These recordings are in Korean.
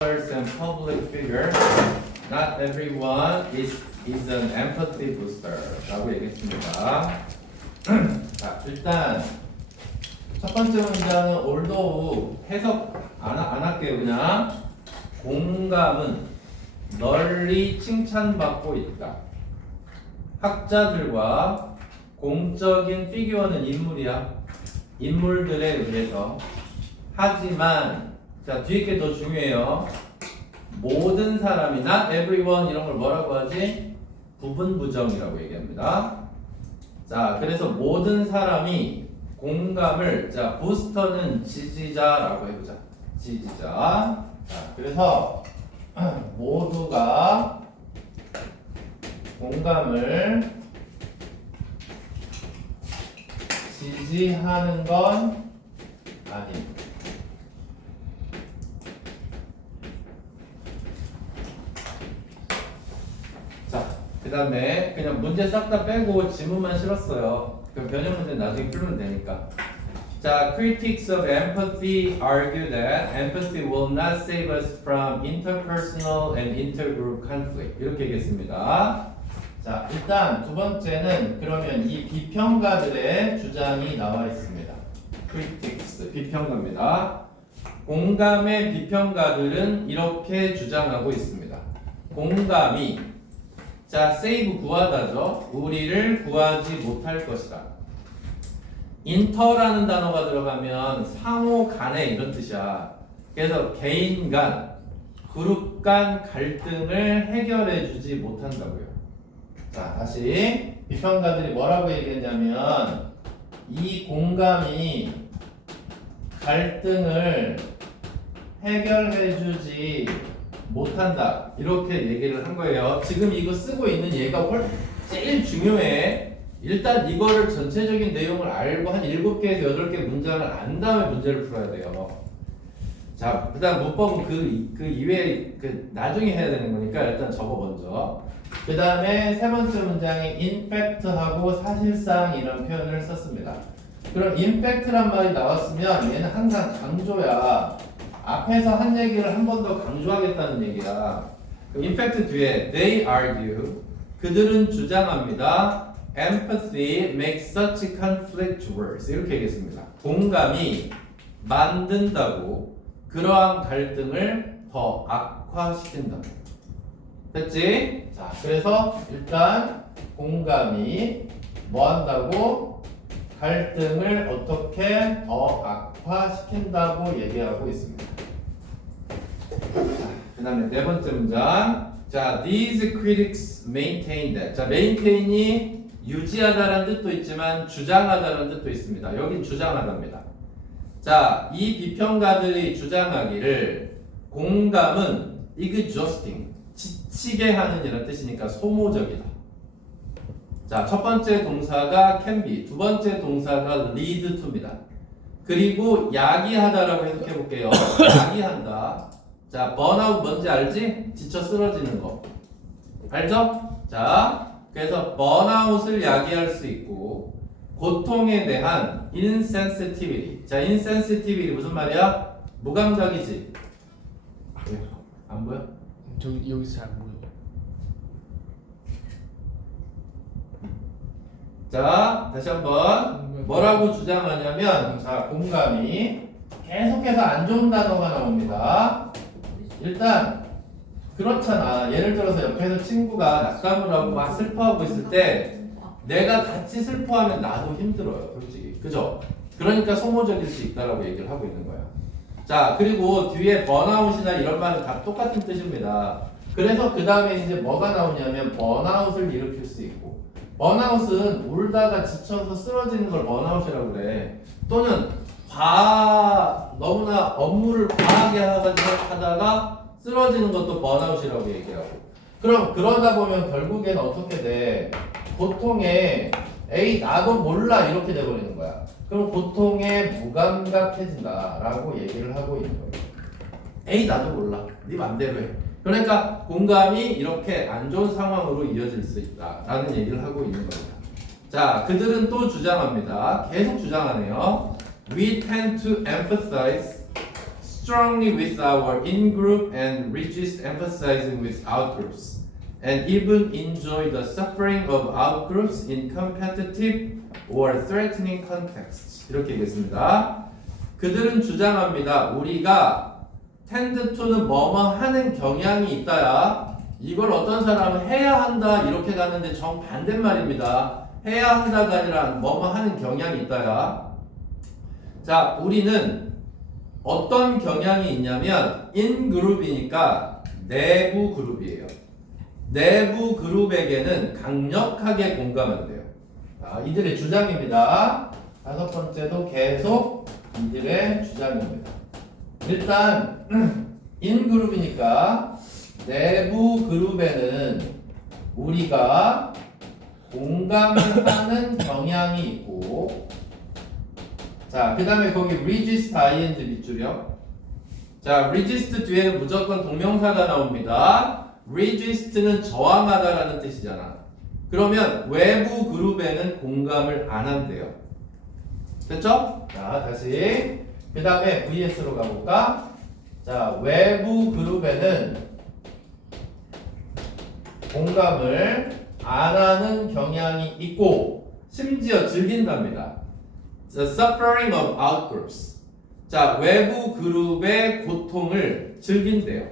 and public figure, not everyone is an empathy booster 라고 얘기했습니다. 자, 일단 첫 번째 문장은 although 해석 안 할게요. 그냥 공감은 널리 칭찬받고 있다. 학자들과 공적인 피규어는 인물이야. 인물들에 의해서. 하지만 자, 뒤에 게 더 중요해요. 모든 사람이 not everyone 이런 걸 뭐라고 하지? 부분 부정이라고 얘기합니다. 자, 그래서 모든 사람이 공감을 자, 부스터는 지지자라고 해보자. 지지자. 자, 그래서 모두가 공감을 지지하는 건 아닙니다. 자, 그 다음에 그냥 문제 싹 다 빼고 지문만 실었어요. 그럼 변형 문제는 나중에 풀면 되니까. 자, critics of empathy argue that empathy will not save us from interpersonal and intergroup conflict. 이렇게 얘기했습니다. 자, 일단 두 번째는 그러면 이 비평가들의 주장이 나와 있습니다. critics, 비평가입니다. 공감의 비평가들은 이렇게 주장하고 있습니다. 공감이 자, save 구하다죠. 우리를 구하지 못할 것이다. 인터라는 단어가 들어가면 상호 간에 이런 뜻이야. 그래서 개인 간, 그룹 간 갈등을 해결해 주지 못한다고요. 자, 다시 비평가들이 뭐라고 얘기했냐면 이 공감이 갈등을 해결해 주지 못한다. 이렇게 얘기를 한 거예요. 지금 이거 쓰고 있는 얘가 제일 중요해. 일단 이거를 전체적인 내용을 알고 한 7개에서 8개 문장을 안 다음에 문제를 풀어야 돼요. 자, 그 다음 문법은 그 이외에 나중에 해야 되는 거니까 일단 저거 먼저. 그 다음에 세 번째 문장에 in fact하고 사실상 이런 표현을 썼습니다. 그럼 in fact란 말이 나왔으면 얘는 항상 강조야. 앞에서 한 얘기를 한 번 더 강조하겠다는 얘기야. in fact 뒤에 they argue 그들은 주장합니다. empathy makes such conflict worse. 이렇게 얘기했습니다. 공감이 만든다고 그러한 갈등을 더 악화시킨다고. 됐지? 자, 그래서 일단 공감이 뭐 한다고? 갈등을 어떻게 더 악화시킨다고 얘기하고 있습니다. 그 다음에 네 번째 문장. 자, these critics maintain that. 자, maintain이 유지하다라는 뜻도 있지만 주장하다라는 뜻도 있습니다. 여긴 주장하다입니다. 자, 이 비평가들이 주장하기를 공감은 exhausting, 지치게 하는 이런 뜻이니까 소모적이다. 자, 첫 번째 동사가 can be, 두 번째 동사가 lead to입니다. 그리고 야기하다라고 해석해 볼게요. 야기한다. 자, burnout 뭔지 알지? 지쳐 쓰러지는 거. 알죠? 자, 그래서 burnout을 야기할 수 있고 고통에 대한 insensitivity. 자, insensitivity 무슨 말이야? 무감각이지. 안 보여? 저기 여기서 안 보여. 자, 다시 한번 뭐라고 주장하냐면 자, 공감이 계속해서 안 좋은 단어가 나옵니다. 일단 그렇잖아. 예를 들어서 옆에서 친구가 낙담을 하고 막 슬퍼하고 있을 때 내가 같이 슬퍼하면 나도 힘들어요. 솔직히. 그죠? 그러니까 소모적일 수 있다라고 얘기를 하고 있는 거야. 자, 그리고 뒤에 번아웃이나 이런 말은 다 똑같은 뜻입니다. 그래서 그 다음에 이제 뭐가 나오냐면 번아웃을 일으킬 수 있고 번아웃은 울다가 지쳐서 쓰러지는 걸 번아웃이라고 그래. 또는 너무나 업무를 과하게 하다가 쓰러지는 것도 번아웃이라고 얘기하고. 그럼 그러다 보면 결국엔 어떻게 돼? 고통에 에이 나도 몰라 이렇게 돼버리는 거야. 그럼 고통에 무감각해진다 라고 얘기를 하고 있는 거예요. 에이 나도 몰라 네 맘대로 해. 그러니까 공감이 이렇게 안 좋은 상황으로 이어질 수 있다 라는 얘기를 하고 있는 겁니다. 자, 그들은 또 주장합니다. 계속 주장하네요. We tend to emphasize strongly with our in-group and resist emphasizing with out-groups, and even enjoy the suffering of out-groups in competitive or threatening contexts. 이렇게 얘기했습니다. 그들은 주장합니다. 우리가 tend to는 뭐뭐 하는 경향이 있다야. 이걸 어떤 사람은 해야 한다 이렇게 가는데 정반대말입니다. 해야 한다가 아니라 뭐뭐 하는 경향이 있다야. 자, 우리는 어떤 경향이 있냐면 in 그룹이니까 내부 그룹이에요. 내부 그룹에게는 강력하게 공감한대요. 자, 이들의 주장입니다. 다섯 번째도 계속 이들의 주장입니다. 일단 in 그룹이니까 내부 그룹에는 우리가 공감하는 경향이 있고, 자, 그 다음에 거기 resist ing 밑줄이요. 자, resist 뒤에는 무조건 동명사가 나옵니다. resist는 저항하다라는 뜻이잖아. 그러면 외부 그룹에는 공감을 안 한대요. 됐죠? 자, 다시 그 다음에 VS로 가볼까? 자, 외부 그룹에는 공감을 안 하는 경향이 있고 심지어 즐긴답니다. The suffering of outgroups. 자, 외부 그룹의 고통을 즐긴대요.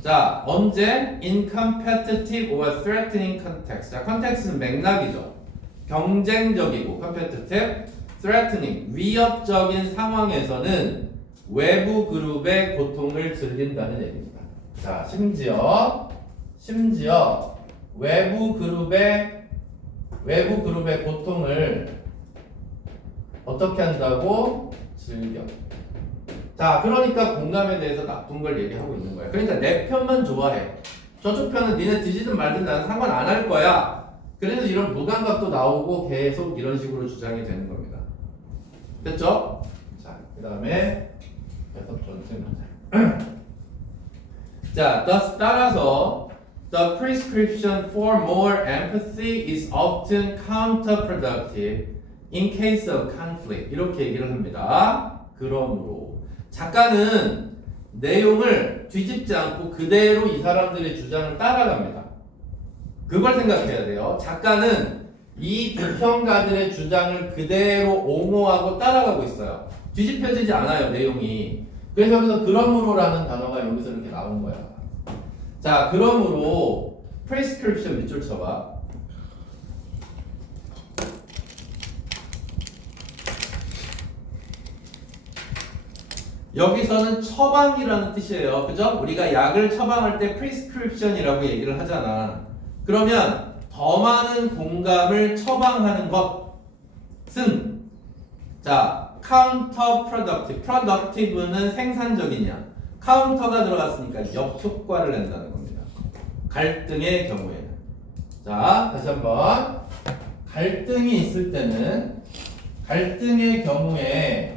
자, 언제? In competitive or threatening context. 자, context는 맥락이죠. 경쟁적이고 competitive, threatening, 위협적인 상황에서는 외부 그룹의 고통을 즐긴다는 얘기입니다. 자, 심지어 외부 그룹의 고통을 어떻게 한다고? 즐겨. 자, 그러니까 공감에 대해서 나쁜 걸 얘기하고 있는 거야. 그러니까 내 편만 좋아해. 저쪽 편은 니네 뒤지든 말든 나는 상관 안 할 거야. 그래서 이런 무감각도 나오고 계속 이런 식으로 주장이 되는 겁니다. 됐죠? 자, 그 다음에 여섯 번째 문제. 자, thus 따라서 the prescription for more empathy is often counterproductive in case of conflict. 이렇게 얘기를 합니다. 그러므로 작가는 내용을 뒤집지 않고 그대로 이 사람들의 주장을 따라갑니다. 그걸 생각해야 돼요. 작가는 이 비평가들의 주장을 그대로 옹호하고 따라가고 있어요. 뒤집혀지지 않아요, 내용이. 그래서 여기서 그러므로라는 단어가 여기서 이렇게 나온 거야. 자, 그러므로 prescription 밑줄 쳐봐. 여기서는 처방이라는 뜻이에요. 그죠? 우리가 약을 처방할 때 prescription이라고 얘기를 하잖아. 그러면 더 많은 공감을 처방하는 것은 자, counterproductive. productive는 생산적이냐. 카운터가 들어갔으니까 역효과를 낸다는 겁니다. 갈등의 경우에는. 자, 다시 한번. 갈등이 있을 때는 갈등의 경우에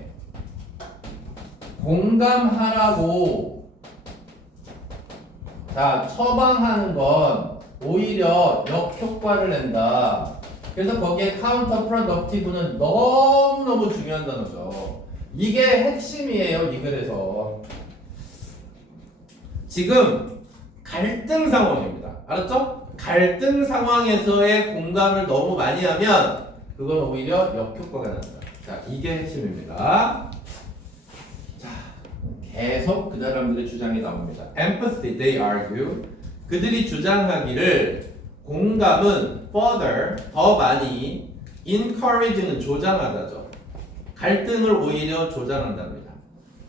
공감하라고 자, 처방하는 건 오히려 역효과를 낸다. 그래서 거기에 counterproductive는 너무너무 중요한 단어죠. 이게 핵심이에요, 이 글에서. 지금 갈등 상황입니다. 알았죠? 갈등 상황에서의 공감을 너무 많이 하면 그건 오히려 역효과가 난다. 자, 이게 핵심입니다. 자, 계속 그 사람들의 주장이 나옵니다. Empathy, they argue. 그들이 주장하기를 공감은 further, 더 많이, encourage는 조장하다죠. 갈등을 오히려 조장한답니다.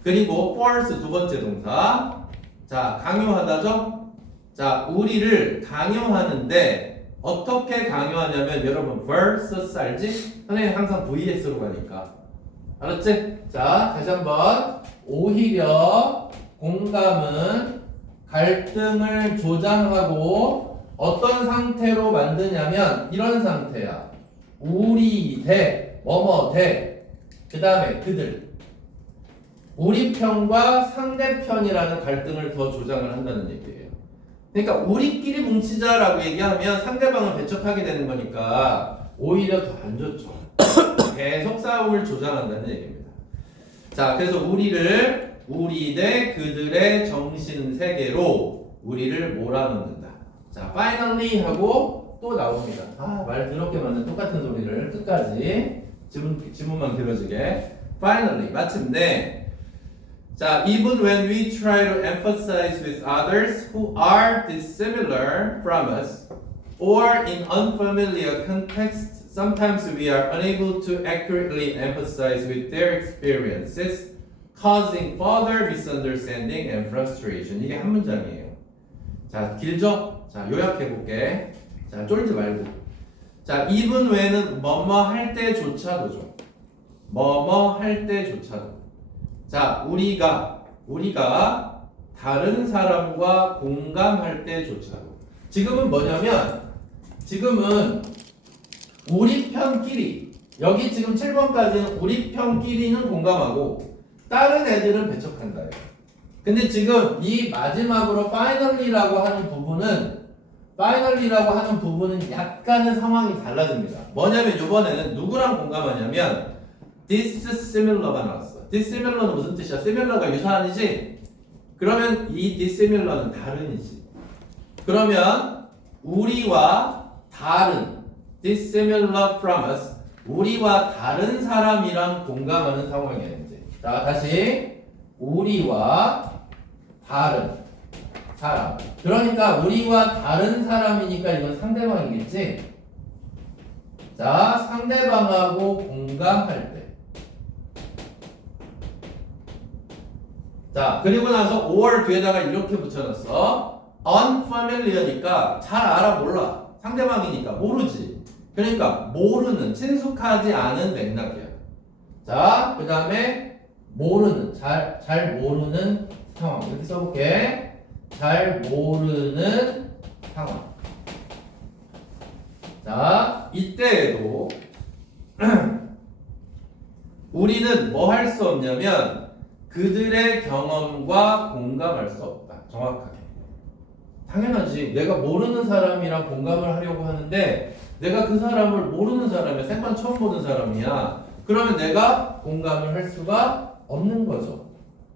그리고 force 두 번째 동사. 자, 강요하다죠? 자, 우리를 강요하는데 어떻게 강요하냐면 여러분 versus 알지? 선생님 항상 VS로 가니까 알았지? 자, 다시 한번 오히려 공감은 갈등을 조장하고 어떤 상태로 만드냐면 이런 상태야. 우리 대 뭐뭐 대 그 다음에 그들 우리 편과 상대편이라는 갈등을 더 조장을 한다는 얘기예요. 그러니까 우리끼리 뭉치자라고 얘기하면 상대방을 배척하게 되는 거니까 오히려 더 안 좋죠. 계속 싸움을 조장한다는 얘기입니다. 자, 그래서 우리를 우리 대 그들의 정신 세계로 우리를 몰아넣는다. 자, finally 하고 또 나옵니다. 아, 말 더럽게 만든 똑같은 소리를 끝까지 지문만 길어지게. Finally, 마침내. 자, even when we try to emphasize with others who are dissimilar from us or in unfamiliar context, sometimes we are unable to accurately empathize with their experiences, causing further misunderstanding and frustration. 이게 한 문장이에요. 자, 길죠? 자, 요약해볼게. 자, 쫄지 말고. 자, even when은 뭐뭐 할 때조차도죠. 뭐뭐 할 때조차도. 자, 우리가 다른 사람과 공감할 때조차도. 지금은 뭐냐면, 지금은 우리 편끼리, 여기 지금 7번까지는 우리 편끼리는 공감하고 다른 애들은 배척한다. 근데 지금 이 마지막으로 finally라고 하는 부분은 약간의 상황이 달라집니다. 뭐냐면 이번에는 누구랑 공감하냐면 dissimilar가 나왔어. dissimilar는 무슨 뜻이야? similar가 유사한이지? 그러면 이 dissimilar는 다른이지. 그러면 우리와 다른 dissimilar from us, 우리와 다른 사람이랑 공감하는 상황이야 이제. 자, 다시 우리와 다른 사람. 그러니까 우리와 다른 사람이니까 이건 상대방이겠지? 자, 상대방하고 공감할 때. 자, 그리고 나서 or 뒤에다가 이렇게 붙여놨어. unfamiliar니까 잘 알아 몰라. 상대방이니까 모르지. 그러니까 모르는, 친숙하지 않은 맥락이야. 자, 그 다음에 모르는, 잘 모르는 상황. 이렇게 써볼게. 잘 모르는 상황. 자, 이때에도 우리는 뭐 할 수 없냐면 그들의 경험과 공감할 수 없다. 정확하게. 당연하지. 내가 모르는 사람이랑 공감을 하려고 하는데 내가 그 사람을 모르는 사람이야. 생판 처음 보는 사람이야. 그러면 내가 공감을 할 수가 없는 거죠.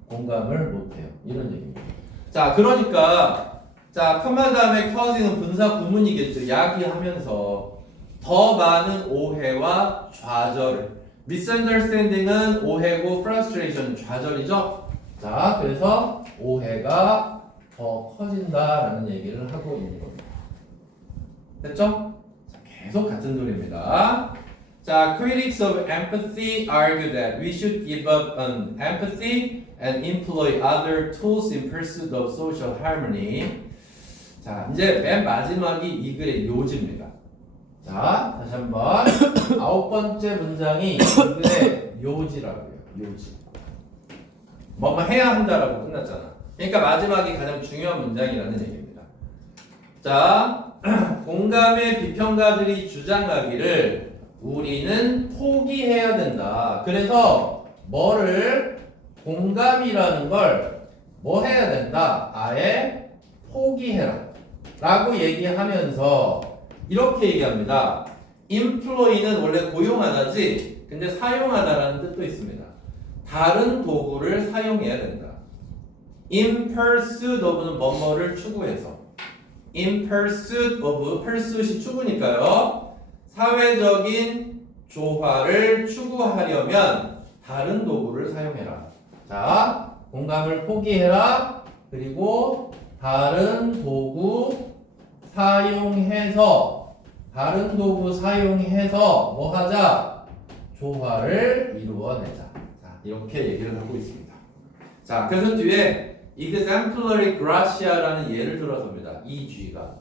공감을 못해요. 이런 얘기입니다. 자, 그러니까 자, 컴마 다음에 causing은 분사 구문이겠죠. 야기하면서 더 많은 오해와 좌절. misunderstanding은 오해고 frustration 좌절이죠. 자, 그래서 오해가 더 커진다라는 얘기를 하고 있는 겁니다. 됐죠? 자, 계속 같은 소리입니다. 자, critics of empathy argue that we should give up on empathy and employ other tools in pursuit of social harmony. 자, 이제 맨 마지막이 이 글의 요지입니다. 자, 다시 한번 9번째 문장이 이 글의 요지라고요. 요지. 뭐뭐 해야 한다라고 끝났잖아. 그러니까 마지막이 가장 중요한 문장이라는 얘기입니다. 자, 공감의 비평가들이 주장하기를 우리는 포기해야 된다. 그래서 뭐를 공감이라는 걸 뭐 해야 된다. 아예 포기해라. 라고 얘기하면서 이렇게 얘기합니다. employ는 원래 고용하다지, 근데 사용하다라는 뜻도 있습니다. 다른 도구를 사용해야 된다. in pursuit of는 뭐뭐를 추구해서. in pursuit of, pursuit이 추구니까요. 사회적인 조화를 추구하려면 다른 도구를 사용해라. 자, 공감을 포기해라. 그리고 다른 도구 사용해서 뭐 하자? 조화를 이루어내자. 자, 이렇게 얘기를 하고 있습니다. 자, 그래서 뒤에 exemplary gratia라는 예를 들어서입니다. EG가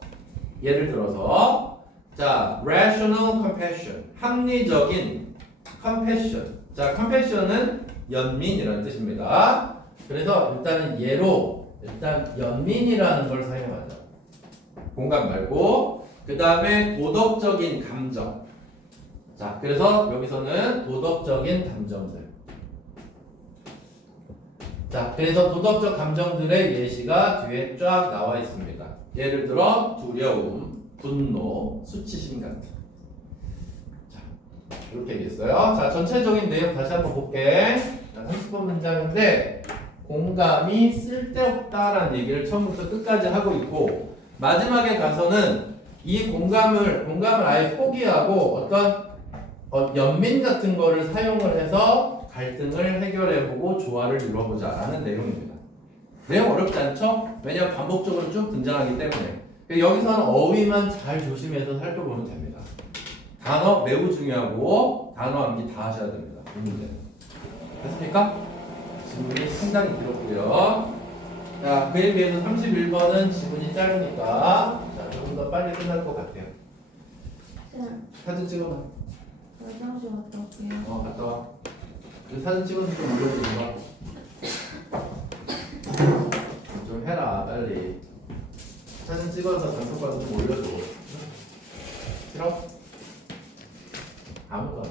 예를 들어서 자, rational compassion 합리적인 compassion. 자, compassion은 연민이라는 뜻입니다. 그래서 일단은 예로 일단 연민이라는 걸 사용하자. 공감 말고. 그 다음에 도덕적인 감정. 자, 그래서 여기서는 도덕적인 감정들. 자, 그래서 도덕적 감정들의 예시가 뒤에 쫙 나와 있습니다. 예를 들어 두려움, 분노, 수치심 같은. 자, 이렇게 얘기했어요. 자, 전체적인 내용 다시 한번 볼게. 자, 30번 문장인데 공감이 쓸데없다라는 얘기를 처음부터 끝까지 하고 있고 마지막에 가서는 이 공감을 아예 포기하고 어떤 연민 같은 거를 사용을 해서 갈등을 해결해보고 조화를 이루어보자 라는 내용입니다. 내용 어렵지 않죠? 왜냐하면 반복적으로 쭉 등장하기 때문에 여기서는 어휘만 잘 조심해서 살펴보면 됩니다. 단어 매우 중요하고 단어 암기 다 하셔야 됩니다. 이 문제는. 됐습니까? 지문이 상당히 길었고요. 자, 그에 비해서 31번은 지문이 짧으니까 자, 조금 더 빨리 끝날 것 같아요. 쌤, 사진 찍어봐. 화장실 갔다 올게요. 갔다 와. 그 사진 찍어서 좀 올려주는 거. 좀 해라, 빨리. 사진 찍어서 단톡방에 좀 올려줘. 싫어? 아무거나.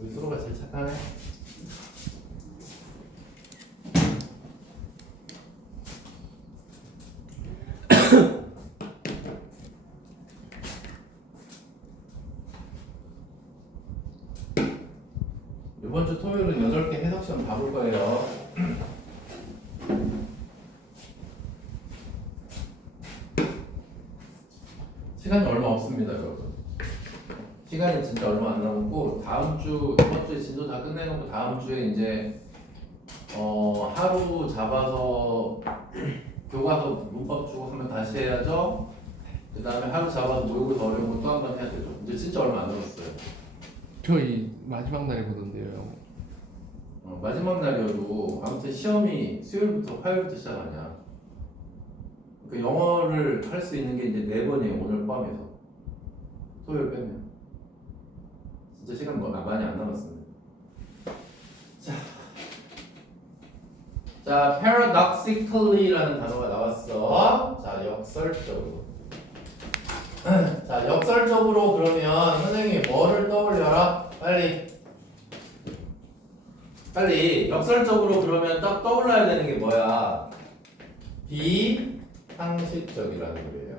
우리 서로가 제일 착하네. 이번 주 토요일은 8개 해석 시험 봐볼 거예요. 시간이 얼마 없습니다, 여러분. 시간이 진짜 얼마 안 남았고 다음 주 이번 주에 진도 다 끝내놓고 다음 주에 이제 하루 잡아서 교과서 문법 주고 하면 다시 해야죠. 그 다음에 하루 잡아서 모의고사 어려운 거 또 한 번 해야 되죠. 이제 진짜 얼마 안 남았어요. 저희 마지막 날에 보던데요. 마지막 날이어도 아무튼 시험이 수요일부터 화요일부터 시작하냐. 그 영어를 할 수 있는 게 이제 4번이에요. 오늘 포함해서. 토요일 빼면. 진짜 시간 많이 안 남았습니다. 자, paradoxically라는 단어가 나왔어. 자, 역설적으로. 자, 역설적으로 그러면 선생님이 뭐를 떠올려라? 빨리 역설적으로 그러면 딱 떠올라야 되는 게 뭐야? 비상식적이라는 거예요.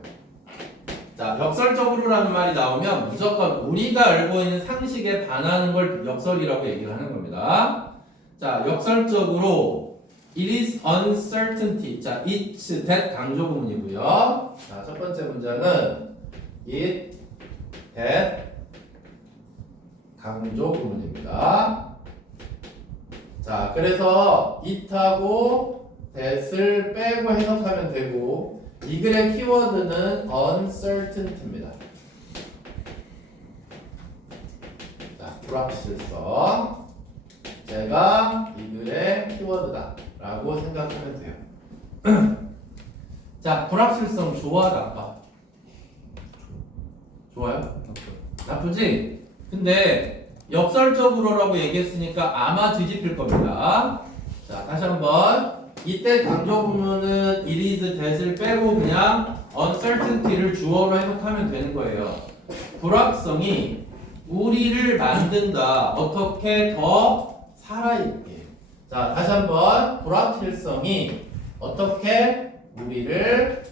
자, 역설적으로라는 말이 나오면 무조건 우리가 알고 있는 상식에 반하는 걸 역설이라고 얘기를 하는 겁니다. 자, 역설적으로 it is uncertainty. 자, it's that 강조 구문이고요. 자, 첫 번째 문장은 it that 강조 구문입니다. 자, 그래서 it하고 that을 빼고 해석하면 되고 이 글의 키워드는 uncertainty입니다. 자, 불확실성. 제가 이 글의 키워드다 라고 생각하면 돼요. 자, 불확실성 좋아, 나빠? 좋아요? 나쁘지? 근데 역설적으로라고 얘기했으니까 아마 뒤집힐 겁니다. 자, 다시 한번 이때 강조 부문은 it is that을 빼고 그냥 uncertainty를 주어로 해석하면 되는 거예요. 불확성이 우리를 만든다. 어떻게 더 살아있게. 자, 다시 한번 불확실성이 어떻게 우리를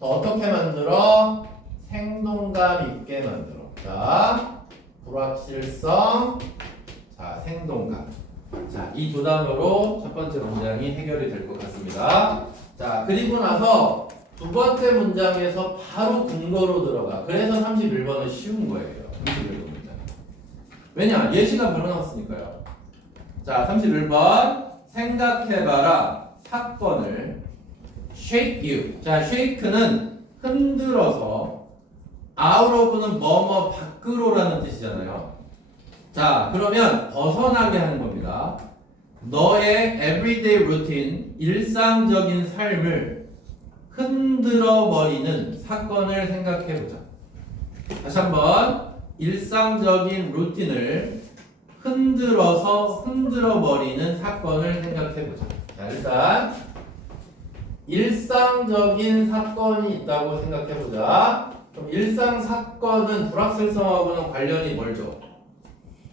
더 어떻게 만들어? 생동감 있게 만들어. 자, 불확실성, 자, 생동감. 자, 이 두 단어로 첫 번째 문장이 해결이 될 것 같습니다. 자, 그리고 나서 두 번째 문장에서 바로 근거로 들어가. 그래서 31번은 쉬운 거예요. 31번 문장. 왜냐? 예시가 바로 나왔으니까요. 자, 31번. 생각해봐라. 사건을 shake you. 자, shake는 흔들어서 out of는 뭐뭐 밖으로라는 뜻이잖아요. 자, 그러면 벗어나게 하는 겁니다. 너의 everyday routine, 일상적인 삶을 흔들어 버리는 사건을 생각해 보자. 다시 한번 일상적인 루틴을 흔들어 버리는 사건을 생각해 보자. 자, 일단 일상적인 사건이 있다고 생각해 보자. 그럼 일상 사건은 불확실성하고는 관련이 멀죠.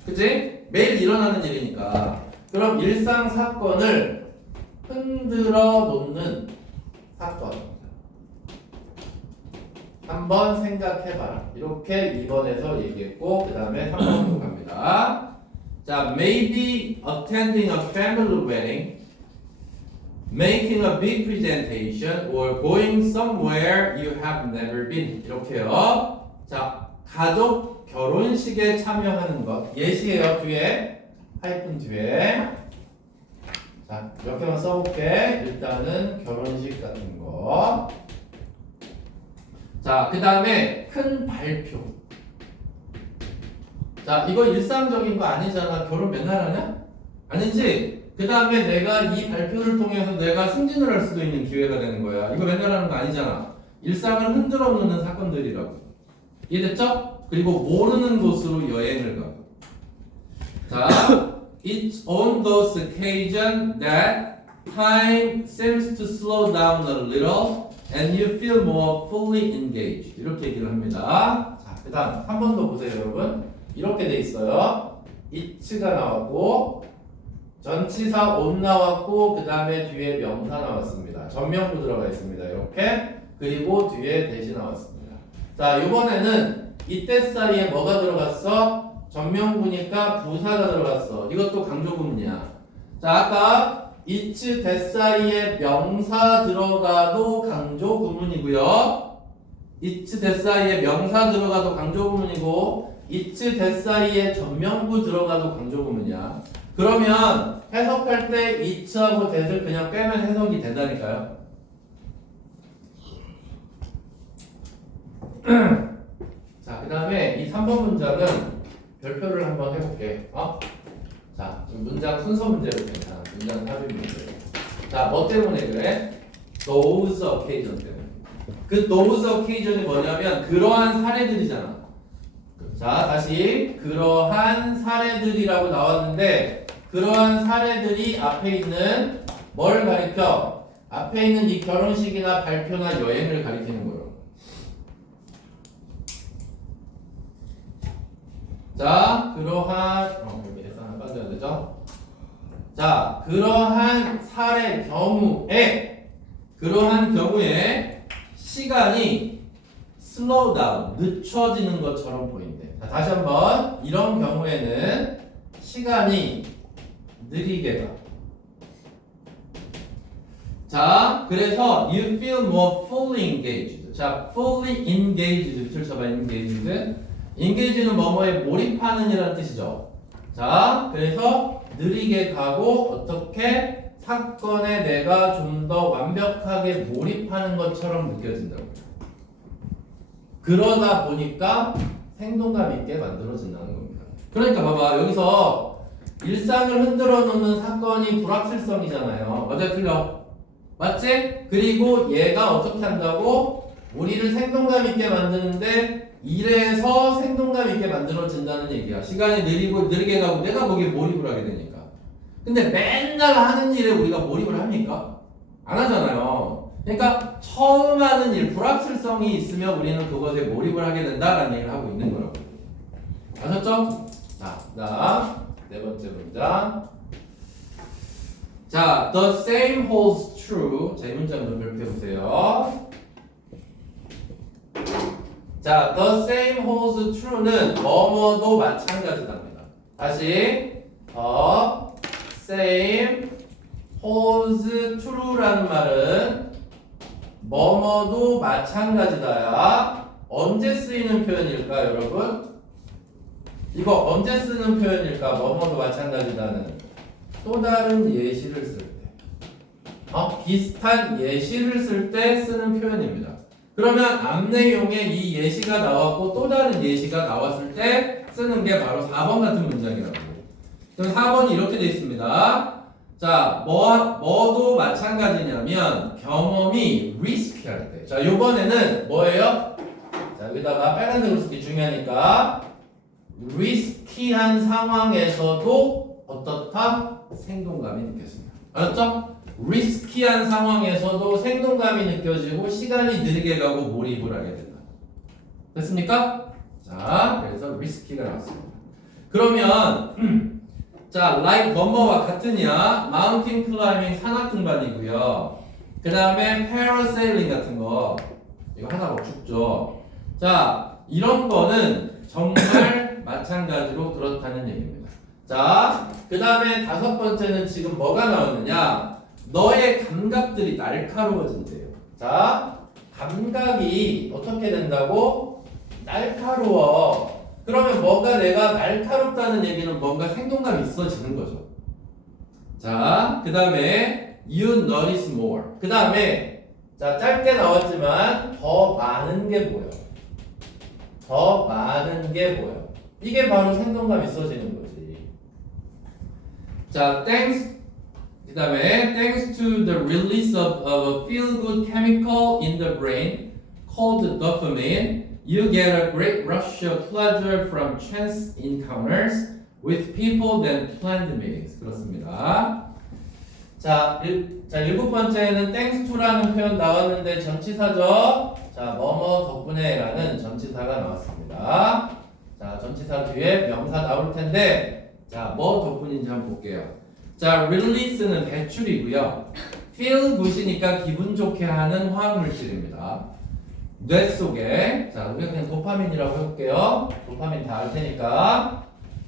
그치? 매일 일어나는 일이니까. 그럼 일상 사건을 흔들어 놓는 사건. 한번 생각해봐라. 이렇게 2번에서 얘기했고 그 다음에 3번으로 갑니다. 자, maybe attending a family wedding, making a big presentation, or going somewhere you have never been. 이렇게요. 자, 가족 결혼식에 참여하는 것. 예시예요. 뒤에 하이픈 뒤에. 자, 몇 개만 써볼게. 일단은 결혼식 같은 거. 자, 그 다음에 큰 발표. 자, 이거 일상적인 거 아니잖아. 결혼 맨날 하냐? 아니지? 그 다음에 내가 이 발표를 통해서 내가 승진을 할 수도 있는 기회가 되는 거야. 이거 맨날 하는 거 아니잖아. 일상을 흔들어 놓는 사건들이라고. 이해됐죠? 그리고 모르는 곳으로 여행을 가고. 자, it's on those occasions that time seems to slow down a little and you feel more fully engaged. 이렇게 얘기를 합니다. 자, 그 다음 한 번 더 보세요, 여러분. 이렇게 돼 있어요. it가 나왔고 전치사 on 나왔고 그 다음에 뒤에 명사 나왔습니다. 전명구 들어가 있습니다. 이렇게. 그리고 뒤에 대시 나왔습니다. 자, 이번에는 이때 사이에 뭐가 들어갔어? 전명구니까 부사가 들어갔어. 이것도 강조구문이야. 자, 아까 이츠 대사이에 명사 들어가도 강조구문이고요. 이츠 대사이에 명사 들어가도 강조구문이고 이츠 대사이에 전명구 들어가도 강조구문이야. 그러면 해석할 때 이츠하고 대를 그냥 빼면 해석이 된다니까요. 자, 그 다음에 이 3번 문장은 별표를 한번 해볼게. 자, 문장 순서 문제로 괜찮아. 문장 삽입 문제. 자, 뭐 때문에 그래? those occasion 때문에. 그 those occasion이 뭐냐면 그러한 사례들이잖아. 자, 다시 그러한 사례들이라고 나왔는데 그러한 사례들이 앞에 있는 뭘 가리켜? 앞에 있는 이 결혼식이나 발표나 여행을 가리키는 거예요. 자, 그러한 여기 S 하나 빠져야 되죠? 자, 그러한 사례 경우에 시간이 slow down, 늦춰지는 것처럼 보인대. 자, 다시 한번 이런 경우에는 시간이 느리게 가. 자, 그래서 you feel more fully engaged. 자, fully engaged 줄 쳐봐. engage는 뭐뭐에 몰입하는 이라는 뜻이죠. 자, 그래서 느리게 가고 어떻게 사건에 내가 좀 더 완벽하게 몰입하는 것처럼 느껴진다고. 그러다 보니까 생동감 있게 만들어진다는 겁니다. 그러니까 봐봐, 여기서 일상을 흔들어 놓는 사건이 불확실성이잖아요. 맞아, 틀려? 맞지? 그리고 얘가 어떻게 한다고? 우리를 생동감 있게 만드는데 이래서 생동감 있게 만들어진다는 얘기야. 시간이 느리게 가고 내가 거기에 몰입을 하게 되니까. 근데 맨날 하는 일에 우리가 몰입을 합니까? 안 하잖아요. 그러니까 처음 하는 일, 불확실성이 있으면 우리는 그것에 몰입을 하게 된다라는 얘기를 하고 있는 거라고. 아셨죠? 자, 그다음 네 번째 문장. 자, the same holds true. 자, 이 문장 좀 별표해보세요. 자, the same holds true는 뭐뭐도 마찬가지답니다. 다시 the same holds true라는 말은 뭐뭐도 마찬가지다야. 언제 쓰이는 표현일까, 여러분? 이거 언제 쓰는 표현일까? 뭐뭐도 마찬가지다는 또 다른 예시를 쓸 때, 비슷한 예시를 쓸 때 쓰는 표현입니다. 그러면 앞 내용에 이 예시가 나왔고 또 다른 예시가 나왔을 때 쓰는 게 바로 4번 같은 문장이라고. 그럼 4번이 이렇게 되어 있습니다. 자, 뭐도 마찬가지냐면 경험이 리스키할 때. 자, 요번에는 뭐예요? 자, 여기다가 빨간색으로 쓰기 중요하니까 리스키한 상황에서도 어떻다? 생동감이 느껴집니다. 알았죠? 리스키한 상황에서도 생동감이 느껴지고 시간이 느리게 가고 몰입을 하게 된다. 됐습니까? 자, 그래서 리스키가 나왔습니다. 그러면 자, like 뭐뭐와 같으냐? 마운틴 클라이밍 산악 등반이고요. 그 다음에 패러세일링 같은 거. 이거 하나 막 죽죠. 자, 이런 거는 정말 마찬가지로 그렇다는 얘기입니다. 자, 그 다음에 다섯 번째는 지금 뭐가 나오느냐? 너의 감각들이 날카로워진대요. 자, 감각이 어떻게 된다고? 날카로워. 그러면 뭔가 내가 날카롭다는 얘기는 뭔가 생동감이 있어지는 거죠. 자, 그 다음에 you notice more. 그 다음에 자, 짧게 나왔지만 더 많은 게 보여. 더 많은 게 보여. 이게 바로 생동감 있어지는 거지. 자, 그 다음에 thanks to the release of a feel-good chemical in the brain called dopamine, you get a great rush of pleasure from chance encounters with people than planned meetings. 그렇습니다. 자, 일곱 번째는 thanks to라는 표현 나왔는데 전치사죠. 자, 뭐뭐 덕분에라는 전치사가 나왔습니다. 자, 전치사 뒤에 명사 나올 텐데, 자, 뭐 덕분인지 한번 볼게요. 자, release는 배출이고요. feel good이니까 기분 좋게 하는 화학물질입니다. 뇌 속에, 자, 우리가 그냥 도파민이라고 해볼게요. 도파민 다 알 테니까.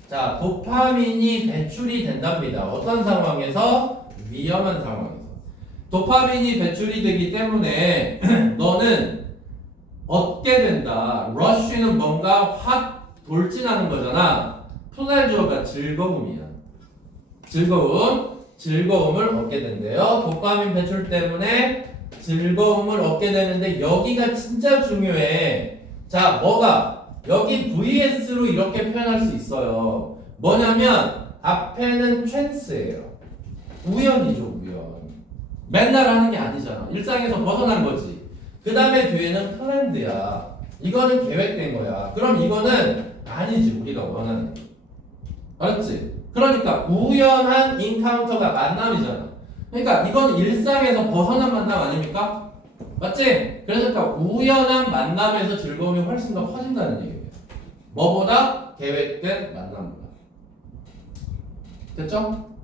자, 도파민이 배출이 된답니다. 어떤 상황에서? 위험한 상황에서. 도파민이 배출이 되기 때문에 너는 얻게 된다. rush는 뭔가 확 돌진하는 거잖아. pleasure가 즐거움이야. 즐거움을 얻게 된대요. 도파민 배출 때문에 즐거움을 얻게 되는데 여기가 진짜 중요해. 자, 뭐가? 여기 VS로 이렇게 표현할 수 있어요. 뭐냐면 앞에는 chance예요. 우연이죠, 우연. 맨날 하는 게 아니잖아. 일상에서 벗어난 거지. 그 다음에 뒤에는 planned야. 이거는 계획된 거야. 그럼 이거는 아니지, 우리가 원하는. 알았지? 그러니까 우연한 인카운터가 만남이잖아. 그러니까 이건 일상에서 벗어난 만남 아닙니까? 맞지? 그러니까 우연한 만남에서 즐거움이 훨씬 더 커진다는 얘기예요. 뭐보다? 계획된 만남보다. 됐죠?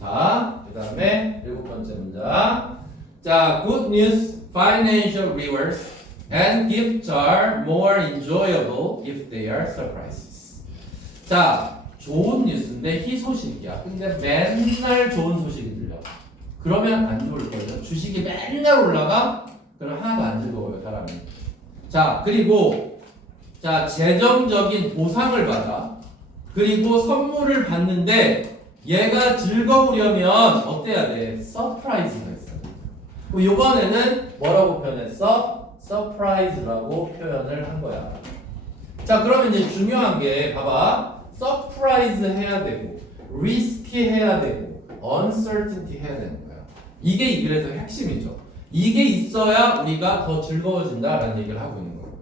자, 그 다음에 일곱 번째 문장. 자, good news, financial rewards and gifts are more enjoyable if they are surprises. 자, 좋은 뉴스인데 희소식이야. 근데 맨날 좋은 소식이 들려. 그러면 안 좋을 거예요. 주식이 맨날 올라가? 그럼 하나도 안 즐거워요, 사람이. 자, 그리고 자, 재정적인 보상을 받아. 그리고 선물을 받는데 얘가 즐거우려면 어때야 돼? 서프라이즈가 있어야 돼. 이번에는 뭐라고 표현했어? 서프라이즈라고 표현을 한 거야. 자, 그러면 이제 중요한 게 봐봐. 서프라이즈 해야 되고 리스키 해야 되고 uncertainty 해야 되는 거야. 이게 그래서 핵심이죠. 이게 있어야 우리가 더 즐거워진다라는 얘기를 하고 있는 거고요.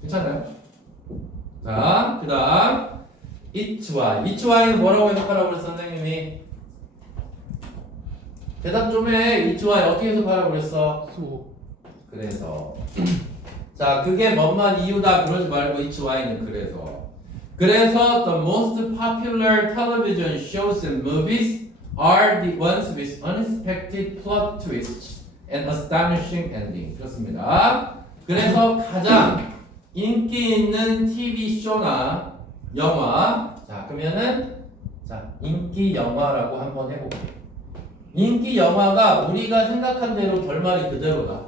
괜찮아요? 자, 그 다음 each y는 뭐라고 해석하라고 그랬어, 선생님이? 대답 좀 해. each y 어떻게 해석하라고 그랬어? 그래서 자, 그게 뭔만 이유다 그러지 말고 each y는 그래서 the most popular television shows and movies are the ones with unexpected plot twists and astonishing ending. 그렇습니다. 그래서 가장 인기 있는 TV 쇼나 영화, 자, 그러면은 자, 인기 영화라고 한번 해볼게요. 인기 영화가 우리가 생각한 대로 결말이 그대로다.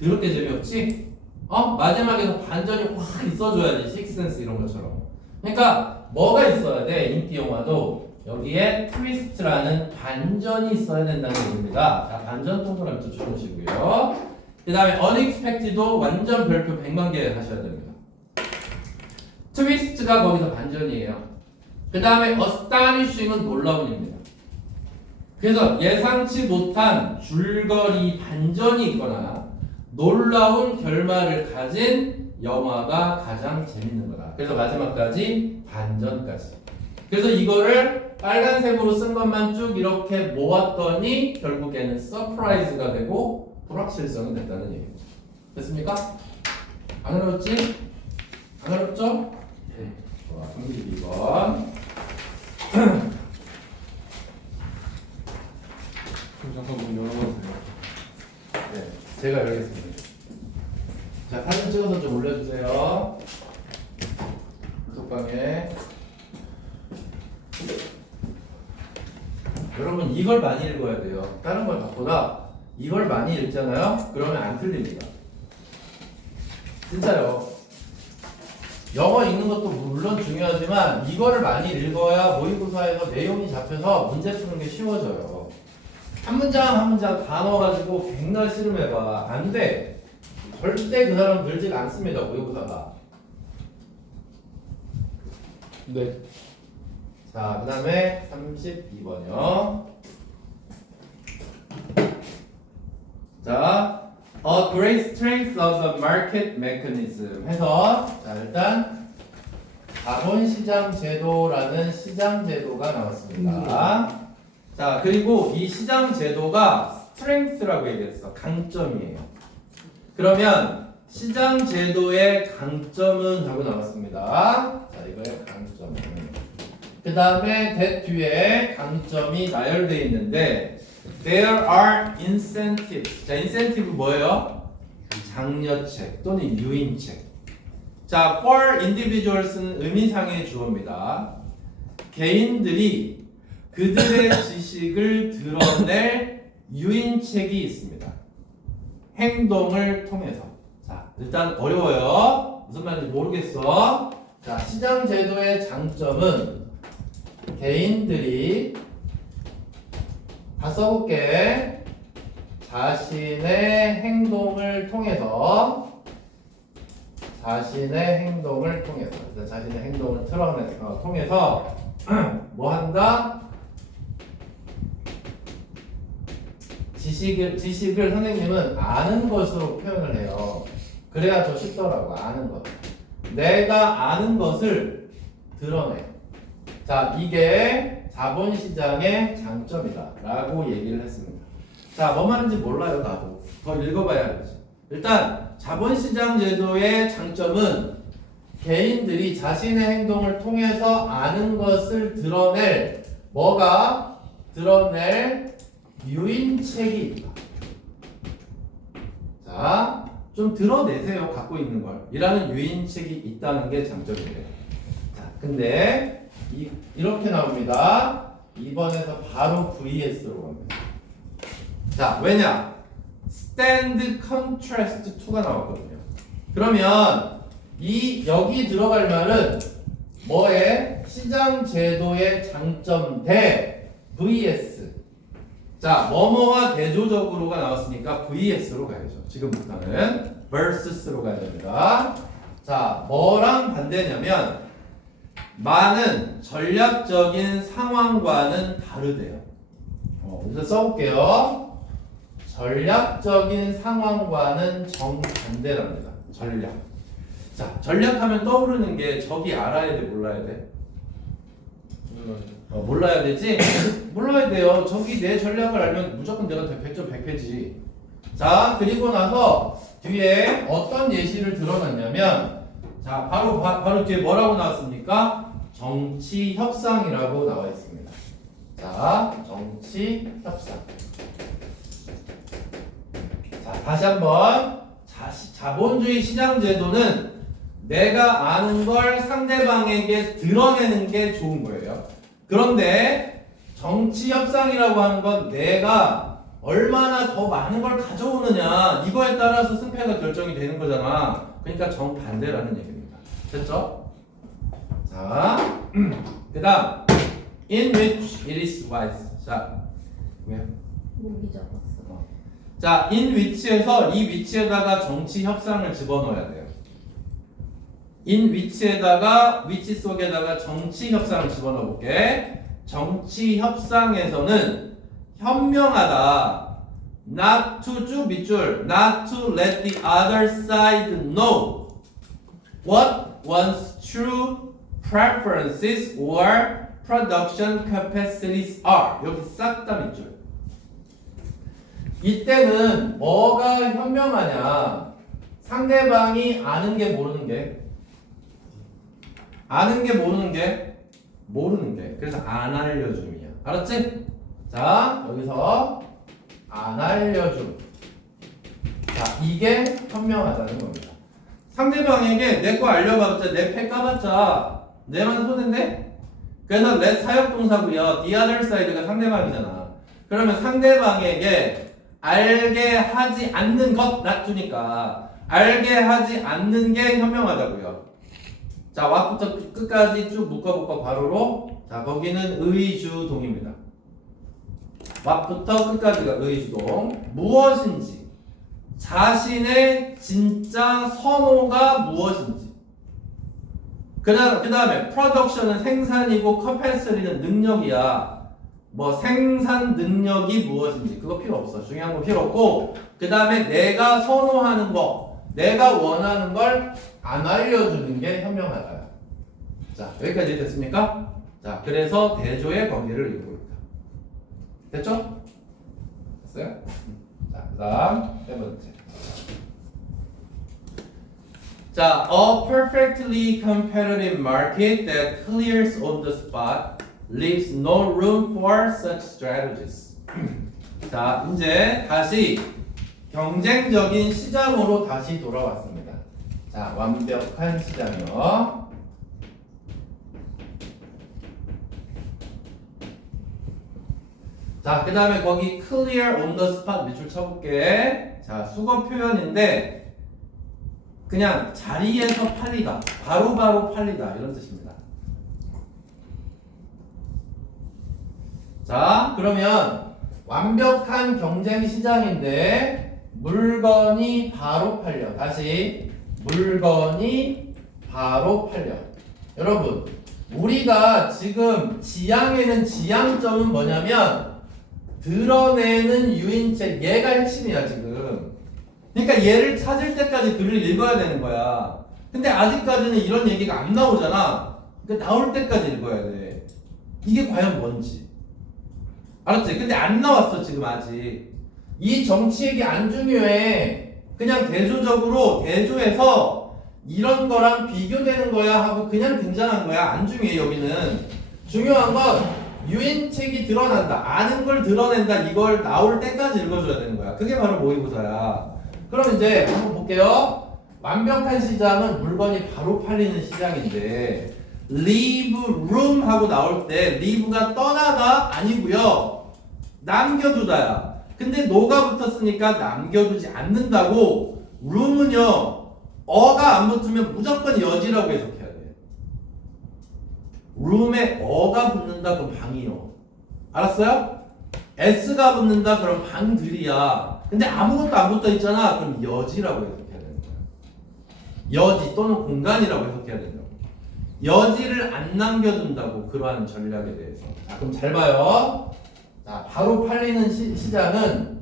더럽게 재미없지? 마지막에서 반전이 확 있어줘야지. 식스센스 이런 것처럼. 그러니까 뭐가 있어야 돼? 인기 영화도 여기에 트위스트라는 반전이 있어야 된다는 얘기입니다. 자, 반전 동그라미 쳐놓으시고요. 그 다음에 unexpected도 완전 별표 100만 개 하셔야 됩니다. 트위스트가 거기서 반전이에요. 그 다음에 astonishing은 놀라운입니다. 그래서 예상치 못한 줄거리 반전이 있거나 놀라운 결말을 가진 영화가 가장 재밌는 거다. 그래서 마지막까지 반전까지. 그래서 이거를 빨간색으로 쓴 것만 쭉 이렇게 모았더니 결국에는 서프라이즈가 되고 불확실성이 됐다는 얘기죠. 됐습니까? 안 어렵지? 안 어렵죠? 네. 좋아. 32번. 그럼 잠깐 문 열어봐도 돼요? 네. 제가 열겠습니다. 자, 사진 찍어서 좀 올려주세요. 톡방에. 여러분 이걸 많이 읽어야 돼요. 다른 걸 갖보다 이걸 많이 읽잖아요. 그러면 안 틀립니다. 진짜요. 영어 읽는 것도 물론 중요하지만 이거를 많이 읽어야 모의고사에서 내용이 잡혀서 문제 푸는 게 쉬워져요. 한 문장 한 문장 다 넣어가지고 백날 씨름해봐. 안 돼. 절대 그 사람 늘지가 않습니다. 모의고사가. 네. 자, 그 다음에 32번이요. 자, a great strength of the market mechanism 해서 자, 일단 자본시장 제도라는 시장 제도가 나왔습니다. 자, 그리고 이 시장 제도가 strength라고 얘기했어. 강점이에요. 그러면 시장 제도의 강점은 하고 나왔습니다. 자, 이거의 강점은. 그 다음에 that 뒤에 강점이 나열되어 있는데 there are incentives. 자, incentive 뭐예요? 장려책 또는 유인책. 자, for individuals는 의미상의 주어입니다. 개인들이 그들의 지식을 드러낼 유인책이 있습니다. 행동을 통해서. 자, 일단 어려워요. 무슨 말인지 모르겠어. 자, 시장 제도의 장점은 개인들이 다 써볼게. 자신의 행동을 통해서 자신의 행동을 통해서 뭐 한다? 지식을 선생님은 아는 것으로 표현을 해요. 그래야 더 쉽더라고. 아는 것. 내가 아는 것을 드러내. 자, 이게 자본시장의 장점이다 라고 얘기를 했습니다. 자, 뭐 말인지 몰라요. 나도 더 읽어봐야 하지. 일단 자본시장 제도의 장점은 개인들이 자신의 행동을 통해서 아는 것을 드러낼 드러낼 유인책이 있다. 자, 좀 드러내세요. 갖고 있는 걸. 이라는 유인책이 있다는 게 장점이에요. 자, 근데 이렇게 나옵니다. 2번에서 바로 VS로 갑니다. 자, 왜냐? stand contrast to가 나왔거든요. 그러면 여기 들어갈 말은 뭐에? 시장 제도의 장점 대 VS. 자, 뭐뭐와 대조적으로가 나왔으니까 VS로 가야죠. 지금부터는 versus로 가야 됩니다. 자, 뭐랑 반대냐면 많은 전략적인 상황과는 다르대요. 그래서 써볼게요. 전략적인 상황과는 정반대랍니다. 전략. 자, 전략하면 떠오르는 게 저기 알아야 돼, 몰라야 돼? 몰라야 되지? 몰라야 돼요. 저기 내 전략을 알면 무조건 내가 100점 100패지. 자, 그리고 나서 뒤에 어떤 예시를 들어놨냐면 자, 바로 뒤에 뭐라고 나왔습니까? 정치 협상이라고 나와 있습니다. 자, 정치 협상. 자, 다시 한번. 자본주의 시장 제도는 내가 아는 걸 상대방에게 드러내는 게 좋은 거예요. 그런데 정치 협상이라고 하는 건 내가 얼마나 더 많은 걸 가져오느냐 이거에 따라서 승패가 결정이 되는 거잖아. 그러니까 정반대라는 얘기입니다. 됐죠? 자, 그 다음 in which it is wise. 자, 왜? 목이 잡았어. 자, in which에서 이 위치에다가 정치 협상을 집어넣어야 돼요. in which에다가 위치 속에다가 정치 협상을 집어넣어 볼게. 정치 협상에서는 현명하다. not to 쭉 밑줄 not to let the other side know what one's true preferences or production capacities are. 여기 싹 다 밑줄. 이때는 뭐가 현명하냐? 상대방이 아는 게 모르는 게. 아는 게 모르는 게. 모르는 게. 그래서 안 알려줌이야. 알았지? 자, 여기서 안 알려줌. 자, 이게 현명하다는 겁니다. 상대방에게 내 거 알려봤자 내 패 까봤자 내만 손해인데? 그래서 let 사역동사고요. the other side가 상대방이잖아. 그러면 상대방에게 알게 하지 않는 것 놔두니까 알게 하지 않는 게 현명하다고요. 자, what부터 끝까지 쭉 묶어볼까 바로로. 자, 거기는 의주동입니다. what부터 끝까지가 의주동. 무엇인지 자신의 진짜 선호가 무엇인지. 그 다음에 production은 생산이고 capacity는 능력이야. 뭐 생산 능력이 무엇인지 그거 필요 없어. 중요한 거 필요 없고, 그 다음에 내가 선호하는 거, 내가 원하는 걸 안 알려주는 게 현명하다. 자, 여기까지 됐습니까? 자, 그래서 대조의 관계를 이루고 있다. 됐죠? 됐어요? 자, 그 다음 세 번째. 자, a perfectly competitive market that clears on the spot leaves no room for such strategies. 자, 이제 다시 경쟁적인 시장으로 다시 돌아왔습니다. 자, 완벽한 시장이요. 자, 그 다음에 거기 clear on the spot 밑줄 쳐볼게. 자, 수거 표현인데 그냥 자리에서 팔리다, 바로바로 팔리다 이런 뜻입니다. 자, 그러면 완벽한 경쟁 시장인데 물건이 바로 팔려. 다시 물건이 바로 팔려. 여러분, 우리가 지금 지향에는 지향점은 뭐냐면 드러내는 유인책, 얘가 핵심이야 지금. 그러니까 얘를 찾을 때까지 글을 읽어야 되는 거야. 근데 아직까지는 이런 얘기가 안 나오잖아. 그러니까 나올 때까지 읽어야 돼. 이게 과연 뭔지 알았지? 근데 안 나왔어 지금 아직. 이 정치 얘기 안 중요해. 그냥 대조적으로 대조해서 이런 거랑 비교되는 거야 하고 그냥 등장한 거야. 안 중요해. 여기는 중요한 건 유인책이 드러난다, 아는 걸 드러낸다, 이걸 나올 때까지 읽어줘야 되는 거야. 그게 바로 모의고사야. 그럼 이제 한번 볼게요. 완벽한 시장은 물건이 바로 팔리는 시장인데 leave room 하고 나올 때 leave가 떠나다 아니고요, 남겨두다야. 근데 노가 붙었으니까 남겨두지 않는다고. room은요, 어가 안 붙으면 무조건 여지라고 해석해야 돼. room에 어가 붙는다 그럼 방이요. 알았어요? s가 붙는다 그럼 방들이야. 근데 아무것도 안 붙어 있잖아. 그럼 여지라고 해석해야 되는 거야. 여지 또는 공간이라고 해석해야 된다고. 여지를 안 남겨둔다고, 그러한 전략에 대해서. 자, 그럼 잘 봐요. 자, 바로 팔리는 시장은,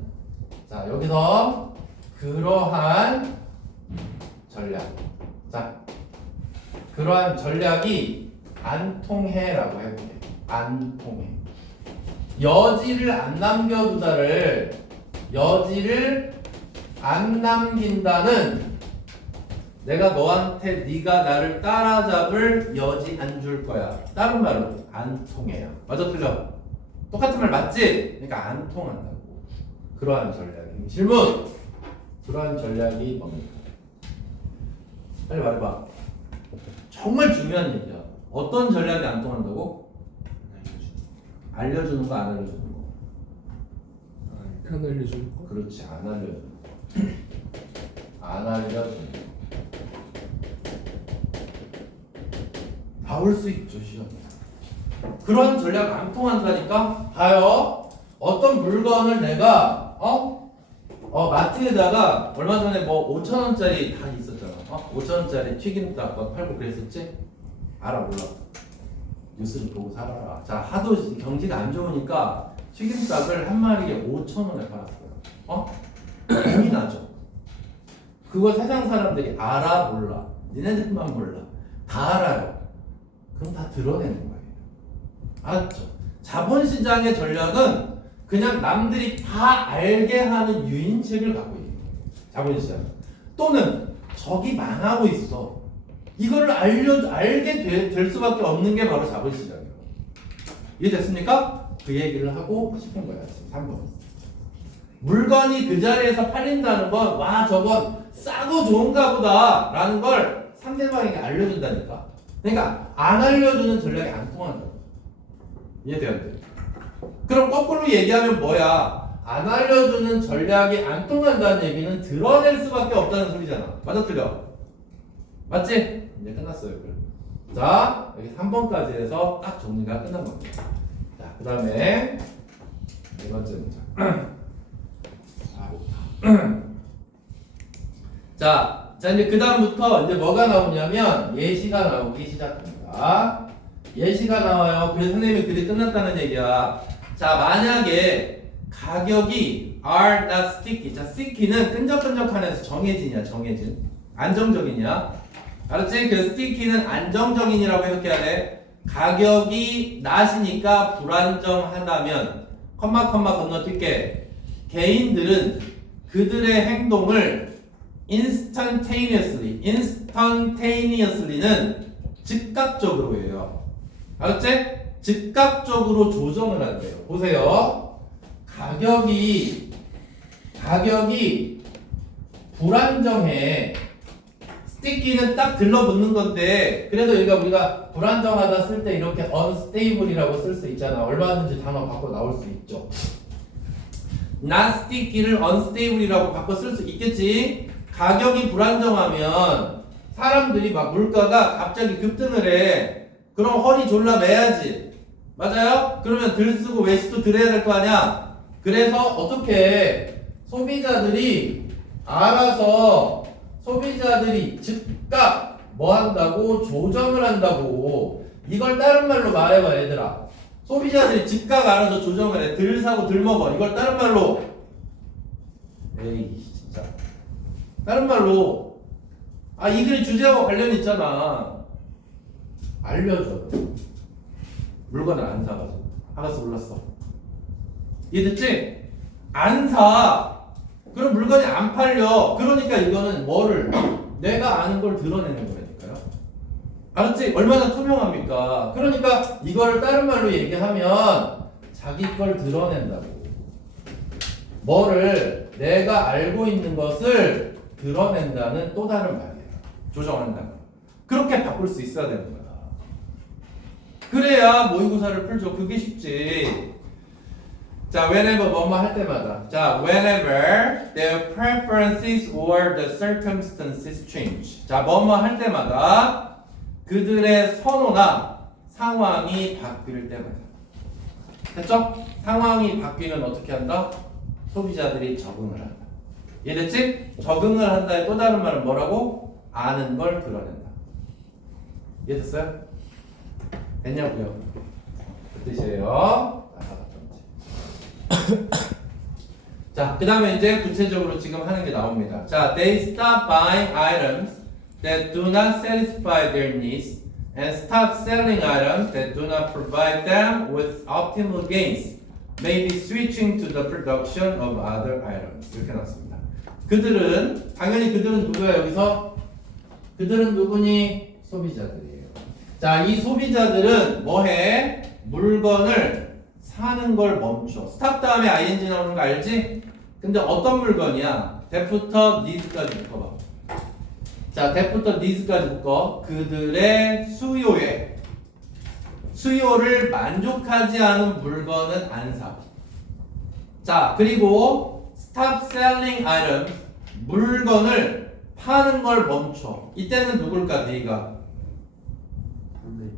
자, 여기서 그러한 전략. 자, 그러한 전략이 안 통해라고 해볼게. 안 통해. 여지를 안 남겨두다를 여지를 안 남긴다는, 내가 너한테 네가 나를 따라잡을 여지 안 줄 거야. 다른 말로 안 통해요. 맞아 틀려? 똑같은 말 맞지? 그러니까 안 통한다고. 그러한 전략이. 질문! 그러한 전략이 뭡니까? 빨리 말해봐. 정말 중요한 얘기야. 어떤 전략이 안 통한다고? 알려주는 거, 안 알려주는 거? 편 알려주는 거? 그렇지, 안 알려주는 거. 안 알려주는 거. 나올 수 있죠, 시험에. 그런 전략 안 통한다니까? 봐요. 어떤 물건을 내가 마트에다가 얼마 전에 뭐 5,000원짜리 다 있었잖아. 5,000원짜리 튀김닭 팔고 그랬었지? 알아 몰라? 뉴스 좀 보고 살아라. 자, 하도 경기가 안 좋으니까 튀김닭을 한 마리에 5,000원에 팔았어요. 돈이 나죠. 그거 세상 사람들이 알아 몰라? 니네들만 몰라. 다 알아요. 그럼 다 드러내는 거예요. 알았죠? 자본시장의 전략은 그냥 남들이 다 알게 하는 유인책을 갖고 있는 거예요. 자본시장. 또는 저기 망하고 있어. 이거를 알게 될 수밖에 없는 게 바로 자본시장이에요. 이해됐습니까? 그 얘기를 하고 싶은 거야. 3번. 물건이 그 자리에서 팔린다는 건 와 저건 싸고 좋은가 보다 라는 걸 상대방에게 알려준다니까. 그러니까 안 알려주는 전략이 안 통한다. 이해돼 안 돼? 그럼 거꾸로 얘기하면 뭐야? 안 알려주는 전략이 안 통한다는 얘기는 드러낼 수밖에 없다는 소리잖아. 맞아 틀려? 맞지? 이제 끝났어요. 그럼. 자 여기 3번까지 해서 딱 정리가 끝난 겁니다. 자 그 다음에 네 번째 문장. 자 이제 그 다음부터 이제 뭐가 나오냐면 예시가 나오기 시작합니다. 예시가 나와요. 그래서 선생님이 글이 끝났다는 얘기야. 자 만약에 가격이 are not sticky. 자 sticky는 끈적끈적하면서 정해진이야. 정해진. 안정적이냐. 알았지? 그 sticky는 안정적인이라고 해석해야 돼. 가격이 not이니까 불안정하다면 컴마 건너뛸게. 개인들은 그들의 행동을 instantaneously는 즉각적으로 해요. 알았지? 즉각적으로 조정을 한대요. 보세요. 가격이 불안정해. 스티키는 딱 들러붙는 건데 그래서 우리가 불안정하다 쓸 때 이렇게 unstable이라고 쓸 수 있잖아. 얼마든지 단어 바꿔 나올 수 있죠. not sticky를 unstable이라고 바꿔 쓸 수 있겠지. 가격이 불안정하면 사람들이 막 물가가 갑자기 급등을 해. 그럼 허리 졸라 매야지. 맞아요? 그러면 들 쓰고 외식도 들어야 될 거 아니야. 그래서 어떻게 소비자들이 알아서 즉각 뭐 한다고? 조정을 한다고. 이걸 다른 말로 말해봐 얘들아. 소비자들이 즉각 알아서 조정을 해. 들 사고 들 먹어. 이걸 다른 말로 에이 진짜 다른 말로 이 글이 주제와 관련이 있잖아. 알려줘. 물건을 안 사가지고. 알았어 몰랐어. 이해됐지? 안 사. 그럼 물건이 안 팔려. 그러니까 이거는 뭐를 내가 아는 걸 드러내는 거라니까요. 알았지? 얼마나 투명합니까? 그러니까 이거를 다른 말로 얘기하면 자기 걸 드러낸다고. 뭐를 내가 알고 있는 것을 드러낸다는 또 다른 말이야. 조정한다. 그렇게 바꿀 수 있어야 되는 거야. 그래야 모의고사를 풀죠. 그게 쉽지. 자, whenever 뭐뭐 할 때마다. 자, whenever their preferences or the circumstances change. 자, 뭐뭐 할 때마다 그들의 선호나 상황이 바뀔 때마다. 됐죠? 상황이 바뀌면 어떻게 한다? 소비자들이 적응을 한다. 이해됐지? 적응을 한다의 또 다른 말은 뭐라고? 아는 걸 드러낸다. 이해됐어요? 됐냐고요? 그 뜻이에요. 자, 그 다음에 이제 구체적으로 지금 하는 게 나옵니다. 자, they stop buying items that do not satisfy their needs and stop selling items that do not provide them with optimal gains, maybe switching to the production of other items. 이렇게 나왔습니다. 그들은, 당연히 그들은 누구야 여기서? 그들은 누구니? 소비자들이에요. 자, 이 소비자들은 뭐해? 물건을 사는 걸 멈춰. 스탑 다음에 ing 나오는 거 알지? 근데 어떤 물건이야? that부터 needs까지 묶어봐. 자, that부터 needs까지 묶어. 그들의 수요를 만족하지 않은 물건은 안 사. 자, 그리고 stop selling items, 물건을 파는 걸 멈춰. 이때는 누굴까? 네가